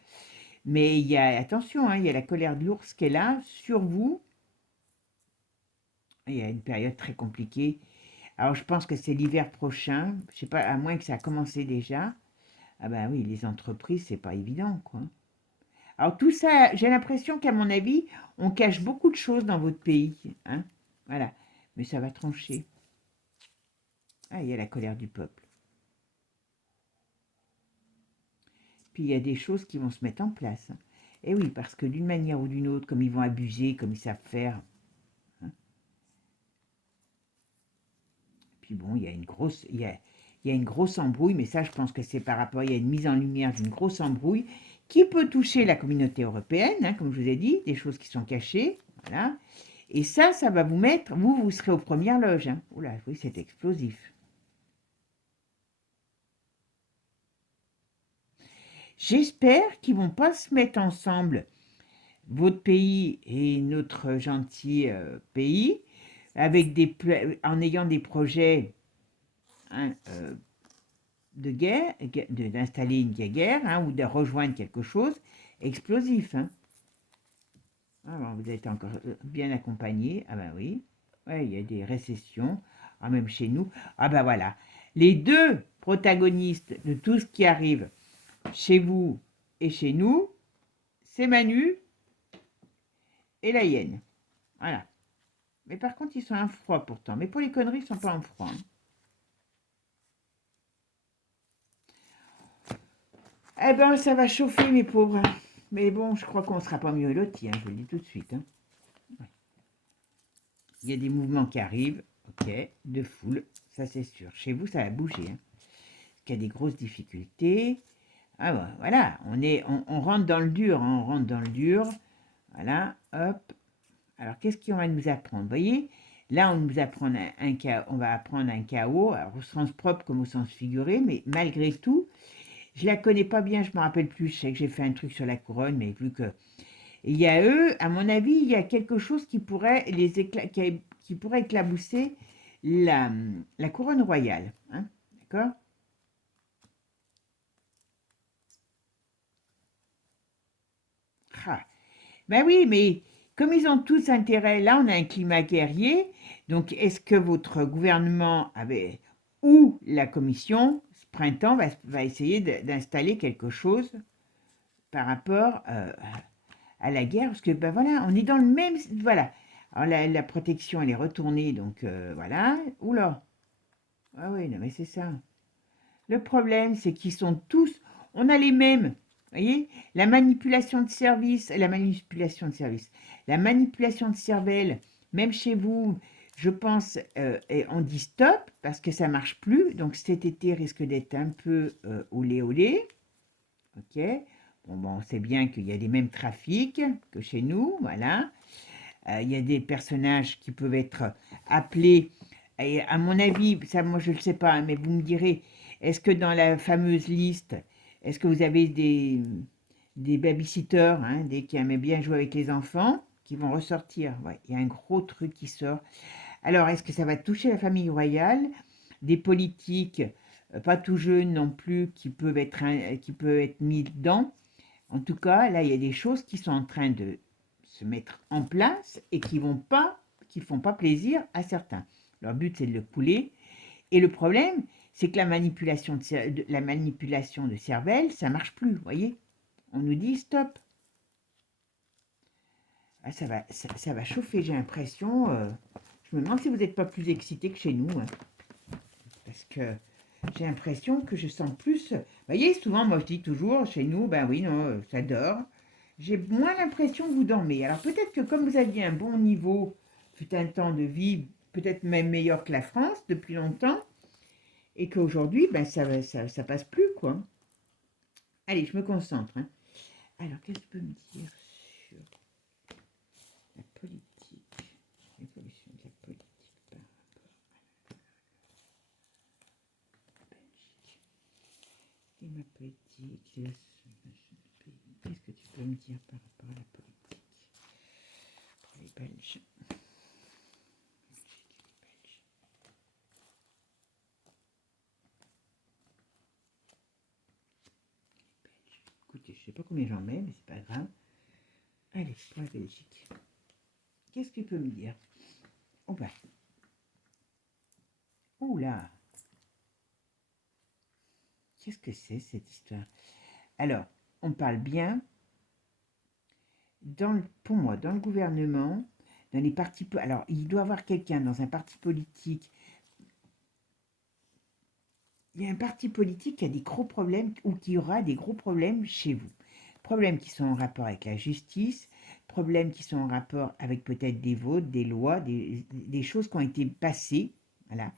Mais il y a, attention, hein, il y a la colère de l'ours qui est là, sur vous. Il y a une période très compliquée. Alors, je pense que c'est l'hiver prochain. Je sais pas, à moins que ça a commencé déjà. Ah ben oui, les entreprises, c'est pas évident, quoi. Alors, tout ça, j'ai l'impression qu'à mon avis, on cache beaucoup de choses dans votre pays, hein. Voilà. Mais ça va trancher. Ah, il y a la colère du peuple. Puis il y a des choses qui vont se mettre en place, hein. Et oui, parce que d'une manière ou d'une autre, comme ils vont abuser, comme ils savent faire, hein. Puis bon, il y a une grosse embrouille, mais ça, je pense que c'est par rapport, il y a une mise en lumière d'une grosse embrouille qui peut toucher la communauté européenne, hein, comme je vous ai dit, des choses qui sont cachées, voilà. Et ça va vous mettre, vous serez aux premières loges, hein. Oula, oui, c'est explosif. J'espère qu'ils vont pas se mettre ensemble, votre pays et notre gentil pays, en ayant des projets, hein, de guerre, d'installer une guerre, hein, ou de rejoindre quelque chose explosif, hein. Alors, vous êtes encore bien accompagné. Ah ben oui, ouais, il y a des récessions, même chez nous. Ah ben voilà, les deux protagonistes de tout ce qui arrive chez vous et chez nous, c'est Manu et la hyène. Voilà. Mais par contre, ils sont en froid pourtant. Mais pour les conneries, ils ne sont pas en froid, hein. Eh ben, ça va chauffer, mes pauvres. Mais bon, je crois qu'on ne sera pas mieux lotis, hein, je vous le dis tout de suite, hein. Ouais. Il y a des mouvements qui arrivent, ok, de foule, ça c'est sûr. Chez vous, ça va bouger, hein. Il y a des grosses difficultés. Ah ben, voilà, on rentre dans le dur, hein, on rentre dans le dur. Voilà, hop. Alors, qu'est-ce qu'on va nous apprendre? Vous voyez, là, on nous apprend on va apprendre un chaos, alors, au sens propre comme au sens figuré, mais malgré tout, je la connais pas bien, je me rappelle plus, je sais que j'ai fait un truc sur la couronne, mais vu que... Il y a eux, à mon avis, il y a quelque chose qui pourrait qui pourrait éclabousser la couronne royale, hein, d'accord? Ah. Ben oui, mais comme ils ont tous intérêt, là on a un climat guerrier, donc est-ce que votre gouvernement ou la commission, ce printemps, va essayer d'installer quelque chose par rapport à la guerre? Parce que ben voilà, on est dans le même... Voilà. Alors la protection, elle est retournée, donc voilà. Oula. Ah oui, non mais c'est ça. Le problème, c'est qu'ils sont tous... On a les mêmes. Vous voyez, la manipulation de service, la manipulation de cervelle, même chez vous, je pense, on dit stop parce que ça marche plus. Donc cet été risque d'être un peu olé olé. Ok. Bon, on sait bien qu'il y a les mêmes trafics que chez nous, voilà. Il y a des personnages qui peuvent être appelés. Et à mon avis, ça, moi je ne le sais pas, hein, mais vous me direz, est-ce que dans la fameuse liste, Est-ce que vous avez des babysitters, hein, des qui aimaient bien jouer avec les enfants, qui vont ressortir? Ouais, il y a un gros truc qui sort. Alors, est-ce que ça va toucher la famille royale? Des politiques, pas tout jeunes non plus, qui peuvent être mis dedans. En tout cas, là, il y a des choses qui sont en train de se mettre en place et qui font pas plaisir à certains. Leur but, c'est de le couler. Et le problème, c'est que la manipulation de cervelle, ça marche plus, vous voyez? On nous dit stop. Ah, ça va chauffer, j'ai l'impression. Je me demande si vous n'êtes pas plus excité que chez nous, hein, parce que j'ai l'impression que je sens plus. Vous voyez, souvent, moi je dis toujours, chez nous, ben oui, non, ça dort. J'ai moins l'impression que vous dormez. Alors peut-être que comme vous aviez un bon niveau, fut un temps de vie, peut-être même meilleur que la France depuis longtemps, et qu'aujourd'hui, ben ça passe plus, quoi. Allez, je me concentre, hein. Alors, qu'est-ce que tu peux me dire sur la politique, l'évolution de la politique par rapport à la Belgique? Et ma politique, qu'est-ce que tu peux me dire par rapport à la politique pour les Belges? Écoutez, je ne sais pas combien j'en mets, mais c'est pas grave. Allez, pour la Belgique. Qu'est-ce que tu peux me dire? Oh bah. Oula. Qu'est-ce que c'est cette histoire? Alors, on parle bien, pour moi, dans le gouvernement, dans les partis... Alors, il doit y avoir quelqu'un dans un parti politique. Il y a un parti politique qui a des gros problèmes ou qui aura des gros problèmes chez vous. Problèmes qui sont en rapport avec la justice, problèmes qui sont en rapport avec peut-être des votes, des lois, des choses qui ont été passées. Voilà.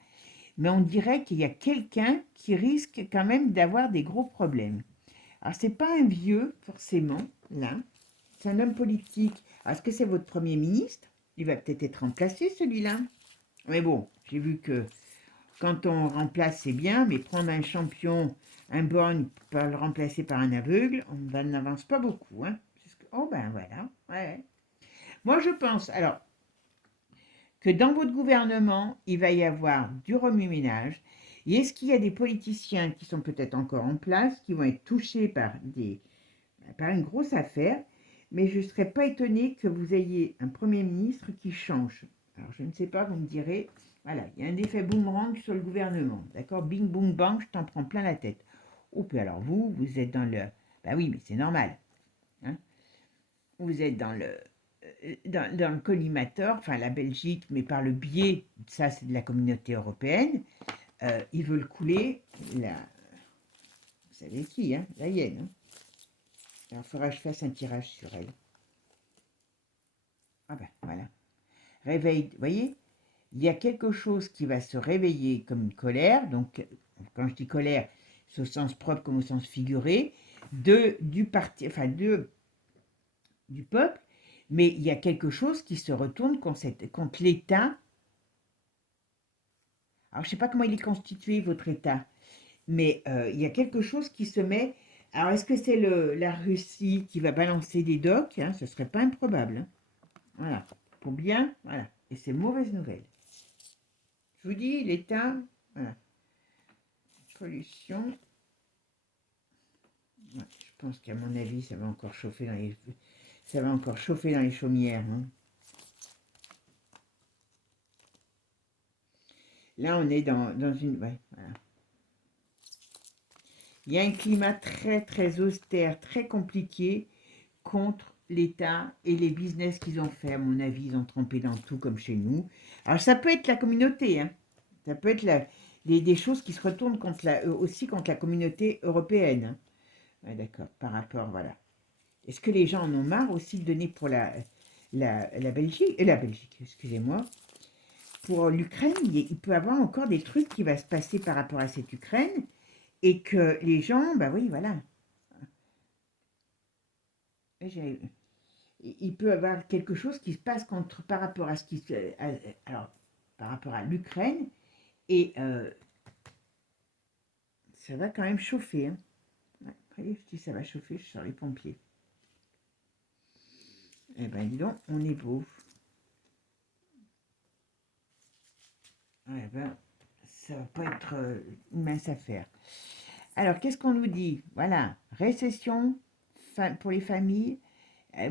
Mais on dirait qu'il y a quelqu'un qui risque quand même d'avoir des gros problèmes. Alors, c'est pas un vieux, forcément, là. C'est un homme politique. Alors, est-ce que c'est votre Premier ministre? Il va peut-être être remplacé, celui-là. Mais bon, j'ai vu que quand on remplace, c'est bien, mais prendre un champion, un borgne, pour le remplacer par un aveugle, on n'avance pas beaucoup. Hein. Oh ben voilà, ouais. Moi, je pense, alors, que dans votre gouvernement, il va y avoir du remue-ménage. Et est-ce qu'il y a des politiciens qui sont peut-être encore en place, qui vont être touchés par une grosse affaire, mais je ne serais pas étonnée que vous ayez un Premier ministre qui change. Alors, je ne sais pas, vous me direz, voilà, il y a un effet boomerang sur le gouvernement, d'accord? Bing, boom, bang, je t'en prends plein la tête. Oh, puis alors vous êtes dans le... Ben oui, mais c'est normal. Hein, vous êtes dans le collimateur, enfin la Belgique, mais par le biais, ça c'est de la communauté européenne, ils veulent couler la... Vous savez qui, hein? La hyène, hein. Alors, il faudra que je fasse un tirage sur elle. Ah ben, voilà. Réveil, vous voyez, il y a quelque chose qui va se réveiller comme une colère. Donc, quand je dis colère, c'est au sens propre comme au sens figuré, du parti, enfin, du peuple. Mais il y a quelque chose qui se retourne contre l'État. Alors, je ne sais pas comment il est constitué, votre État, mais il y a quelque chose qui se met. Alors, est-ce que c'est la Russie qui va balancer des docks, hein? Ce ne serait pas improbable. Hein. Voilà, pour bien, voilà. Et c'est mauvaise nouvelle. Je vous dis, l'État, voilà. Pollution. Ouais, je pense qu'à mon avis, ça va encore chauffer dans les chaumières. Hein. Là, on est dans une... Ouais, voilà. Il y a un climat très, très austère, très compliqué contre l'État et les business qu'ils ont fait. À mon avis, ils ont trempé dans tout comme chez nous. Alors, ça peut être la communauté, hein. Ça peut être des choses qui se retournent aussi contre la communauté européenne. Hein. Ouais, d'accord, par rapport, voilà. Est-ce que les gens en ont marre aussi de donner pour la Belgique, excusez-moi, pour l'Ukraine, il peut y avoir encore des trucs qui vont se passer par rapport à cette Ukraine et que les gens, bah oui, voilà. Il peut y avoir quelque chose qui se passe par rapport à ce qui se, alors, par rapport à l'Ukraine et ça va quand même chauffer. Hein. Ouais, voyez, je dis ça va chauffer, je sors les pompiers. Eh ben dis donc, on est beau. Eh ben, ça va pas être une mince affaire. Alors, qu'est-ce qu'on nous dit? Voilà, récession pour les familles.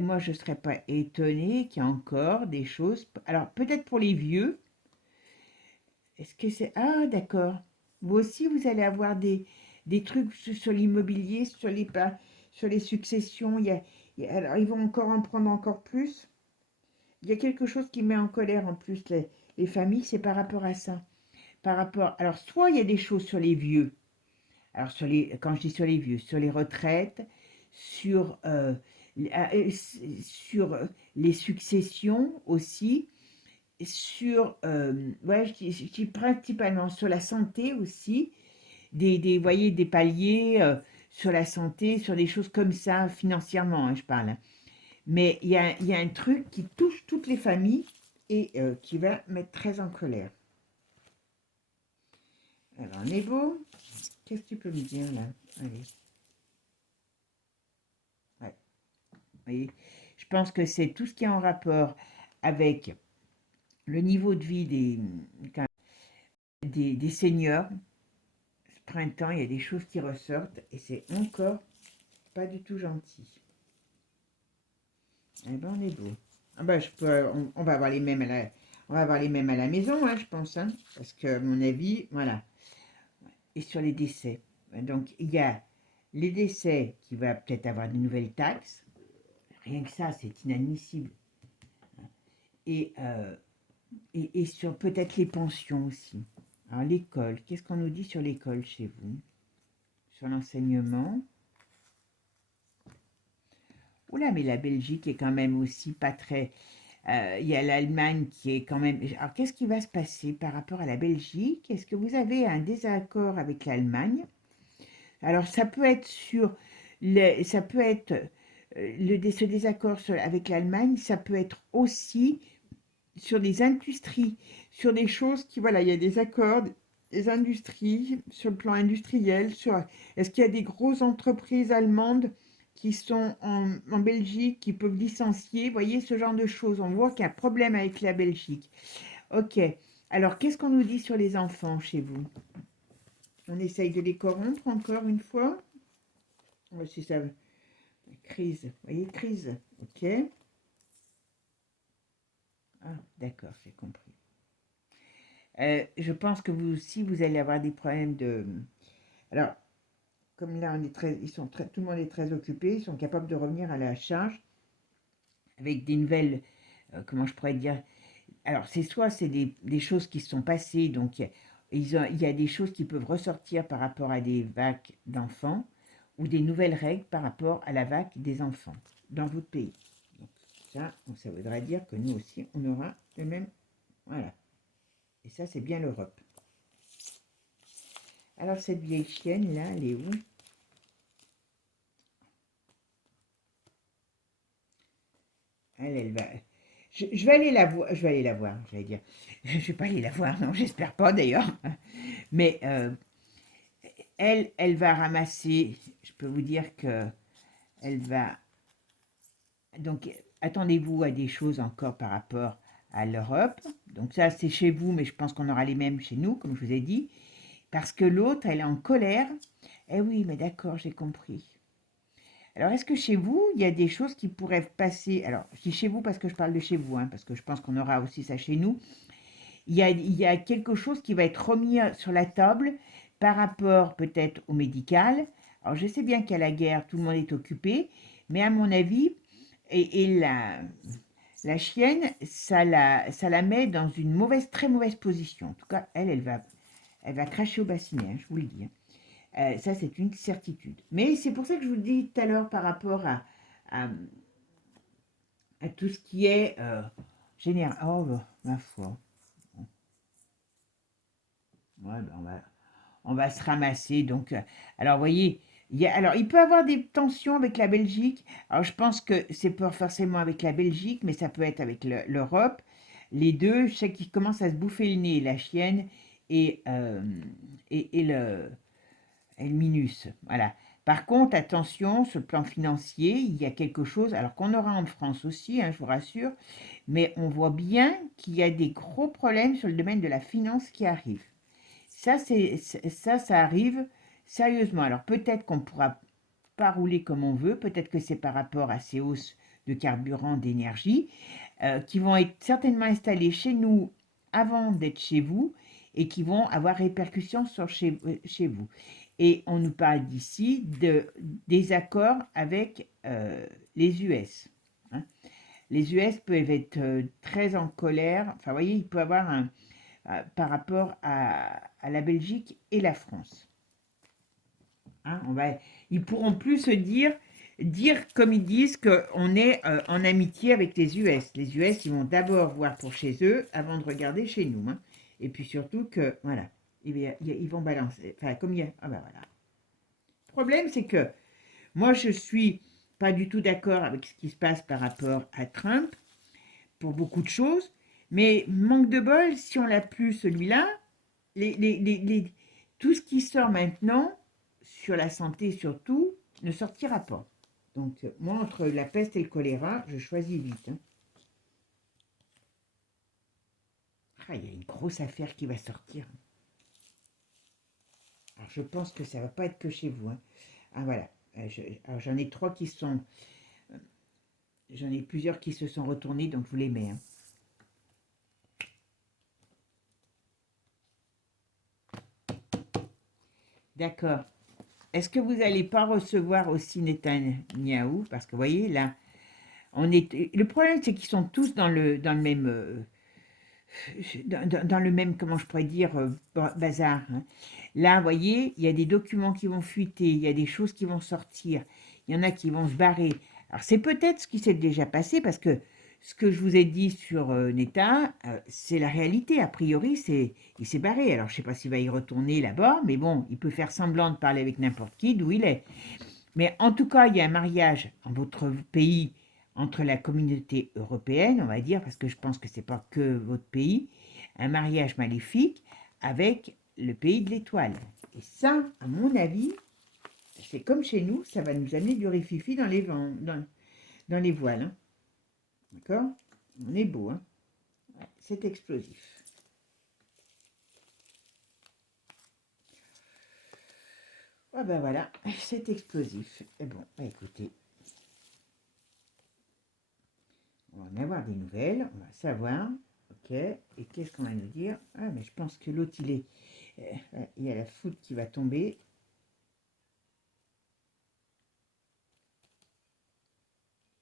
Moi, je ne serais pas étonnée qu'il y ait encore des choses. Alors, peut-être pour les vieux. Est-ce que c'est... Ah, d'accord. Vous aussi, vous allez avoir des trucs sur l'immobilier, sur les successions. Alors, ils vont encore en prendre encore plus. Il y a quelque chose qui met en colère en plus les familles, c'est par rapport à ça. Par rapport... Alors, soit il y a des choses sur les vieux. Alors, quand je dis sur les vieux, sur les retraites, sur, sur les successions aussi, sur, ouais, je dis principalement sur la santé aussi, voyez, des paliers sur la santé, sur des choses comme ça, financièrement, hein, je parle. Mais il y a un truc qui touche toutes les familles et qui va mettre très en colère. Alors, Nebo, qu'est-ce que tu peux me dire là? Allez. Ouais. Vous voyez, je pense que c'est tout ce qui est en rapport avec le niveau de vie des seniors. Ce printemps, il y a des choses qui ressortent et c'est encore pas du tout gentil. Eh ben, on est beau. Ah ben, on va avoir les mêmes on va avoir les mêmes à la maison, hein, je pense, hein, parce que à mon avis, voilà. Et sur les décès. Donc, il y a les décès qui va peut-être avoir de nouvelles taxes. Rien que ça, c'est inadmissible. Et, et sur peut-être les pensions aussi. Alors, l'école, qu'est-ce qu'on nous dit sur l'école chez vous? Sur l'enseignement? Oula, mais la Belgique est quand même aussi pas très... Il y a l'Allemagne qui est quand même... Alors, qu'est-ce qui va se passer par rapport à la Belgique? Est-ce que vous avez un désaccord avec l'Allemagne? Alors, ça peut être sur... ça peut être... ce désaccord avec l'Allemagne, ça peut être aussi sur des industries, sur des choses qui... Voilà, il y a des accords, des industries, sur le plan industriel, sur... Est-ce qu'il y a des grosses entreprises allemandes qui sont en Belgique, qui peuvent licencier, vous voyez, ce genre de choses. On voit qu'il y a un problème avec la Belgique. Ok, alors qu'est-ce qu'on nous dit sur les enfants chez vous? On essaye de les corrompre encore une fois. Si ça... Crise, vous voyez, crise, ok. Ah, d'accord, j'ai compris. Je pense que vous aussi, vous allez avoir des problèmes de... Alors, comme là, tout le monde est très occupé, ils sont capables de revenir à la charge avec des nouvelles, comment je pourrais dire, alors c'est soit c'est des choses qui se sont passées, donc il y a des choses qui peuvent ressortir par rapport à des vagues d'enfants, ou des nouvelles règles par rapport à la vague des enfants dans votre pays. Donc ça voudrait dire que nous aussi, on aura le même, voilà. Et ça, c'est bien l'Europe. Alors cette vieille chienne là, elle est où? Elle va... Je vais aller la voir, j'allais dire. Je vais pas aller la voir, non, j'espère pas d'ailleurs. Mais elle va ramasser, je peux vous dire que elle va... Donc, attendez-vous à des choses encore par rapport à l'Europe. Donc ça, c'est chez vous, mais je pense qu'on aura les mêmes chez nous, comme je vous ai dit. Parce que l'autre, elle est en colère. Eh oui, mais d'accord, j'ai compris. Alors, est-ce que chez vous, il y a des choses qui pourraient passer? Alors, je dis chez vous parce que je parle de chez vous, hein, parce que je pense qu'on aura aussi ça chez nous. Il y a quelque chose qui va être remis sur la table par rapport peut-être au médical. Alors, je sais bien qu'il y a la guerre, tout le monde est occupé, mais à mon avis, et la chienne, ça la met dans une mauvaise, très mauvaise position. En tout cas, elle va cracher au bassinet, hein, je vous le dis. Ça, c'est une certitude. Mais c'est pour ça que je vous dis tout à l'heure par rapport à, à tout ce qui est général. Oh, ma foi. Ouais, ben on va se ramasser. Donc, alors, vous voyez, alors, il peut y avoir des tensions avec la Belgique. Alors, je pense que c'est pas forcément avec la Belgique, mais ça peut être avec l'Europe. Les deux, je sais qu'ils commencent à se bouffer le nez, la chienne et, et le Minus. Voilà. Par contre, attention, sur le plan financier, il y a quelque chose, alors qu'on aura en France aussi, hein, je vous rassure, mais on voit bien qu'il y a des gros problèmes sur le domaine de la finance qui arrivent. Ça arrive sérieusement. Alors peut-être qu'on ne pourra pas rouler comme on veut, peut-être que c'est par rapport à ces hausses de carburant, d'énergie, qui vont être certainement installées chez nous avant d'être chez vous et qui vont avoir répercussion sur chez vous. Et on nous parle d'ici des accords avec les US. Hein. Les US peuvent être très en colère. Enfin, vous voyez, il peut y avoir par rapport à la Belgique et la France. Hein, ils pourront plus se dire comme ils disent qu'on est en amitié avec les US. Les US, ils vont d'abord voir pour chez eux avant de regarder chez nous. Hein. Et puis surtout que, voilà, ils vont balancer. Enfin, comme il y a... Ah ben voilà. Le problème, c'est que moi, je suis pas du tout d'accord avec ce qui se passe par rapport à Trump pour beaucoup de choses. Mais manque de bol, si on l'a plus celui-là, tout ce qui sort maintenant, sur la santé surtout, ne sortira pas. Donc, moi, entre la peste et le choléra, je choisis vite. Hein. Ah, il y a une grosse affaire qui va sortir. Alors, je pense que ça ne va pas être que chez vous. Hein. Ah, voilà. Alors, j'en ai 3 qui sont... J'en ai plusieurs qui se sont retournés, donc je vous les mets. Hein. D'accord. Est-ce que vous n'allez pas recevoir aussi Netanyahou? Parce que vous voyez, là, le problème, c'est qu'ils sont tous dans le même... dans le même, comment je pourrais dire, bazar. Hein. Là, vous voyez, il y a des documents qui vont fuiter, il y a des choses qui vont sortir, il y en a qui vont se barrer. Alors, c'est peut-être ce qui s'est déjà passé, parce que ce que je vous ai dit sur Neta, c'est la réalité. A priori, il s'est barré. Alors, je ne sais pas s'il va y retourner là-bas, mais bon, il peut faire semblant de parler avec n'importe qui, d'où il est. Mais en tout cas, il y a un mariage en votre pays entre la communauté européenne, on va dire, parce que je pense que ce n'est pas que votre pays, un mariage maléfique avec le pays de l'étoile. Et ça, à mon avis, c'est comme chez nous, ça va nous amener du rififi dans les vents, dans les voiles. Hein. D'accord? On est beau, hein? Ouais, c'est explosif. Ah ben voilà, c'est explosif. Et bon, bah écoutez, on va en avoir des nouvelles, on va savoir. Ok, et qu'est-ce qu'on va nous dire? Ah, mais je pense que l'autre, il y a la foudre qui va tomber.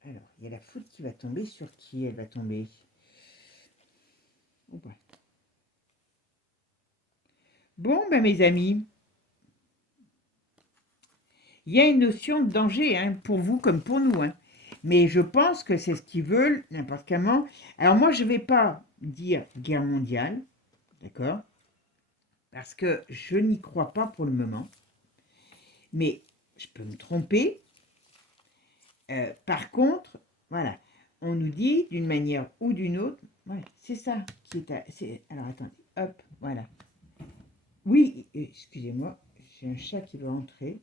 Alors, il y a la foudre qui va tomber. Sur qui elle va tomber? Oh, bah. Bon, ben mes amis, il y a une notion de danger, hein, pour vous comme pour nous. Hein. Mais je pense que c'est ce qu'ils veulent, n'importe comment. Alors moi, je ne vais pas dire guerre mondiale, d'accord? Parce que je n'y crois pas pour le moment. Mais je peux me tromper. Par contre, voilà, on nous dit d'une manière ou d'une autre, ouais, c'est ça qui est alors attendez, hop, voilà. Oui, excusez-moi, j'ai un chat qui veut entrer.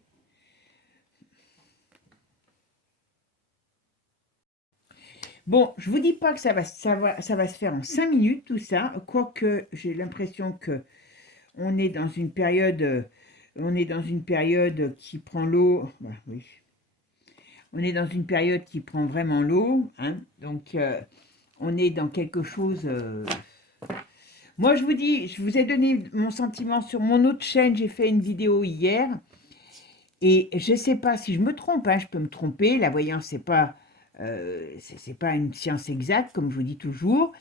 Bon, je vous dis pas que ça va se faire en 5 minutes tout ça, quoique j'ai l'impression que on est dans une période, qui prend l'eau. Bah, oui. On est dans une période qui prend vraiment l'eau, hein, donc on est dans quelque chose. Moi, je vous dis, je vous ai donné mon sentiment sur mon autre chaîne. J'ai fait une vidéo hier. Et je ne sais pas si je me trompe, hein, je peux me tromper. La voyance, c'est pas une science exacte, comme je vous dis toujours.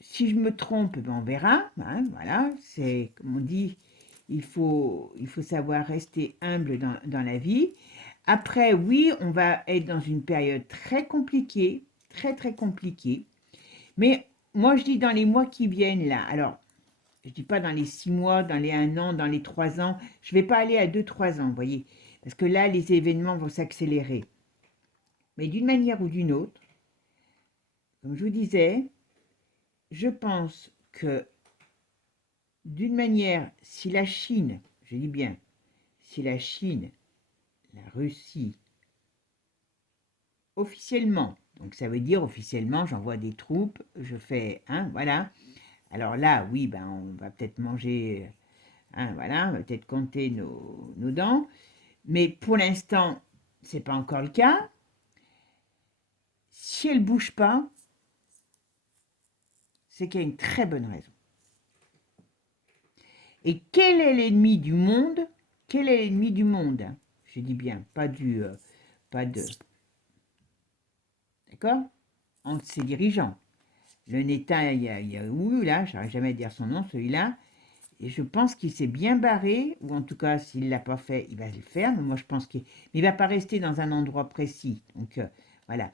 Si je me trompe, ben on verra. Hein, voilà, c'est comme on dit, il faut savoir rester humble dans la vie. Après, oui, on va être dans une période très compliquée, très très compliquée. Mais moi, je dis dans les mois qui viennent là. Alors, je ne dis pas dans les 6 mois, dans les 1 an, dans les 3 ans. Je ne vais pas aller à 2-3 ans, vous voyez. Parce que là, les événements vont s'accélérer. Mais d'une manière ou d'une autre, comme je vous disais, je pense que d'une manière, si la Chine, je dis bien, si la Chine, la Russie, officiellement, donc ça veut dire officiellement, j'envoie des troupes, je fais, hein, voilà. Alors là, oui, ben on va peut-être manger, hein, voilà, on va peut-être compter nos dents, mais pour l'instant, c'est pas encore le cas. Si elle bouge pas, c'est qu'il y a une très bonne raison. Et quel est l'ennemi du monde? Quel est l'ennemi du monde? Je dis bien, pas de, d'accord? Entre ses dirigeants. Le Netanyahou, là, j'arrive jamais à dire son nom, celui-là, et je pense qu'il s'est bien barré, ou en tout cas, s'il ne l'a pas fait, il va le faire, mais moi je pense qu'il ne va pas rester dans un endroit précis. Donc, voilà.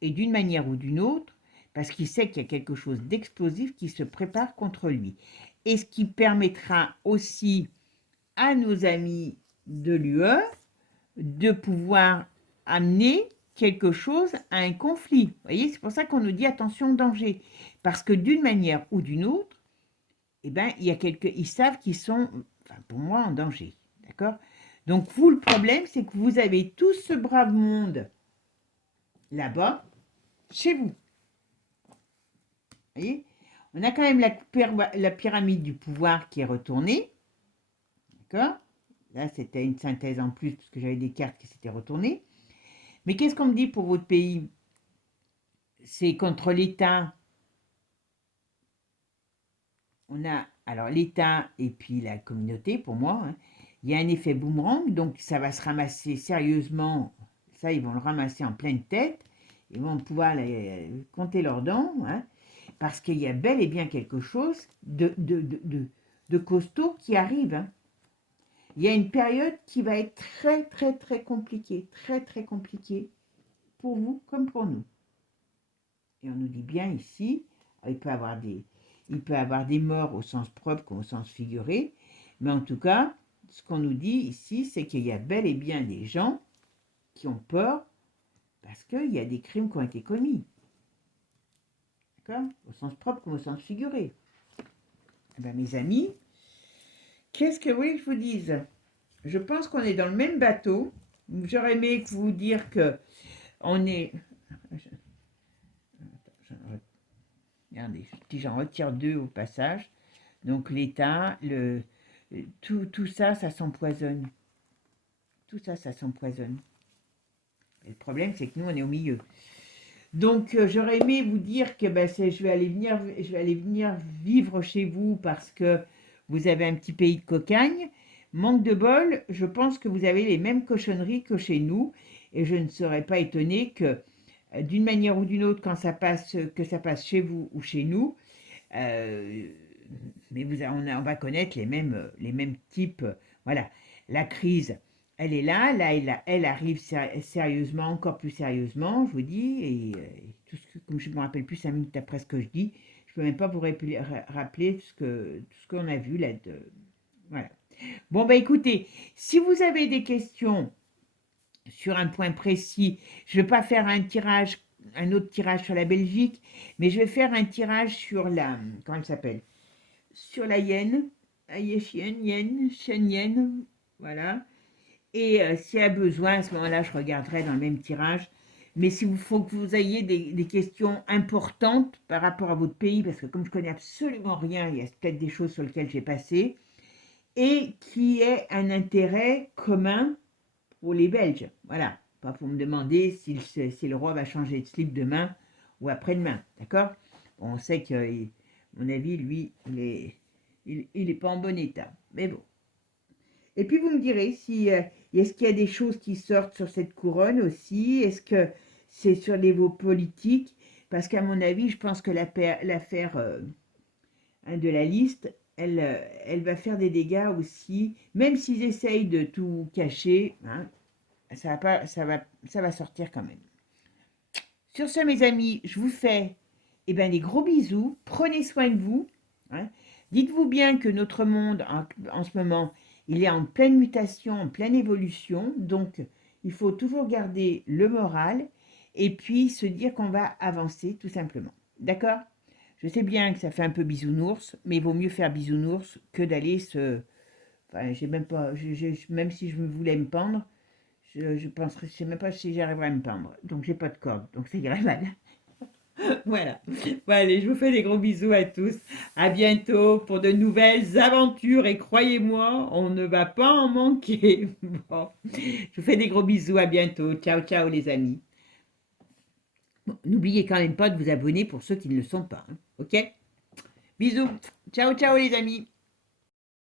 Et d'une manière ou d'une autre, parce qu'il sait qu'il y a quelque chose d'explosif qui se prépare contre lui. Et ce qui permettra aussi à nos amis de l'UE de pouvoir amener quelque chose à un conflit. Vous voyez, c'est pour ça qu'on nous dit attention, danger. Parce que d'une manière ou d'une autre, eh ben, ils savent qu'ils sont, enfin, pour moi, en danger. D'accord? Donc, vous, le problème, c'est que vous avez tout ce brave monde là-bas, chez vous. Vous voyez? On a quand même la pyramide du pouvoir qui est retournée. D'accord? Là, c'était une synthèse en plus, parce que j'avais des cartes qui s'étaient retournées. Mais qu'est-ce qu'on me dit pour votre pays? C'est contre l'État. On a alors l'État et puis la communauté, pour moi. Hein. Il y a un effet boomerang, donc ça va se ramasser sérieusement. Ça, ils vont le ramasser en pleine tête. Ils vont pouvoir compter leurs dents. Hein, parce qu'il y a bel et bien quelque chose de costaud qui arrive. Hein. Il y a une période qui va être très, très, très compliquée. Très, très compliquée. Pour vous comme pour nous. Et on nous dit bien ici, il peut y avoir des morts au sens propre comme au sens figuré, mais en tout cas, ce qu'on nous dit ici, c'est qu'il y a bel et bien des gens qui ont peur parce qu'il y a des crimes qui ont été commis. D'accord? Au sens propre comme au sens figuré. Eh bien, mes amis, qu'est-ce que vous voulez que je vous dise? Je pense qu'on est dans le même bateau. J'aurais aimé vous dire que on est... Regardez, si j'en retire deux au passage. Donc l'État, tout ça, ça s'empoisonne. Tout ça, ça s'empoisonne. Et le problème, c'est que nous, on est au milieu. Donc j'aurais aimé vous dire que je vais aller venir vivre chez vous parce que vous avez un petit pays de cocagne. Manque de bol, je pense que vous avez les mêmes cochonneries que chez nous. Et je ne serais pas étonnée que d'une manière ou d'une autre, que ça passe chez vous ou chez nous, mais on va connaître les mêmes types. Voilà, la crise, elle est là, elle arrive sérieusement, encore plus sérieusement, je vous dis, et tout comme je ne me rappelle plus 5 minutes après ce que je dis, je ne peux même pas vous rappeler tout ce qu'on a vu là. Voilà. Bon, bah écoutez, si vous avez des questions sur un point précis, je ne vais pas faire un autre tirage sur la Belgique, mais je vais faire un tirage sur comment elle s'appelle? Sur la yen, yen, voilà. Et s'il y a besoin, à ce moment-là, je regarderai dans le même tirage. Mais s'il faut que vous ayez des questions importantes par rapport à votre pays, parce que comme je connais absolument rien, il y a peut-être des choses sur lesquelles j'ai passé, et qui est un intérêt commun pour les Belges. Voilà, pas pour me demander si le roi va changer de slip demain ou après-demain, d'accord? On sait que, à mon avis, lui, il est pas en bon état, mais bon. Et puis vous me direz si est-ce qu'il y a des choses qui sortent sur cette couronne aussi? Est-ce que c'est sur les niveaux politiques? Parce qu'à mon avis, je pense que l'affaire de la liste, elle va faire des dégâts aussi, même s'ils essayent de tout cacher, hein, ça va sortir quand même. Sur ce, mes amis, je vous fais des gros bisous. Prenez soin de vous. Hein. Dites-vous bien que notre monde, en ce moment, il est en pleine mutation, en pleine évolution. Donc, il faut toujours garder le moral et puis se dire qu'on va avancer tout simplement. D'accord? Je sais bien que ça fait un peu bisounours, mais il vaut mieux faire bisounours que d'aller Enfin, j'ai même pas, même si je voulais me pendre, je sais même pas si j'arriverai à me pendre. Donc j'ai pas de corde, donc c'est grave mal. Voilà. Bon, allez, je vous fais des gros bisous à tous. À bientôt pour de nouvelles aventures. Et croyez-moi, on ne va pas en manquer. Bon. Je vous fais des gros bisous. À bientôt. Ciao, ciao, les amis. Bon, n'oubliez quand même pas de vous abonner pour ceux qui ne le sont pas. Hein. Ok? Bisous. Ciao, ciao, les amis.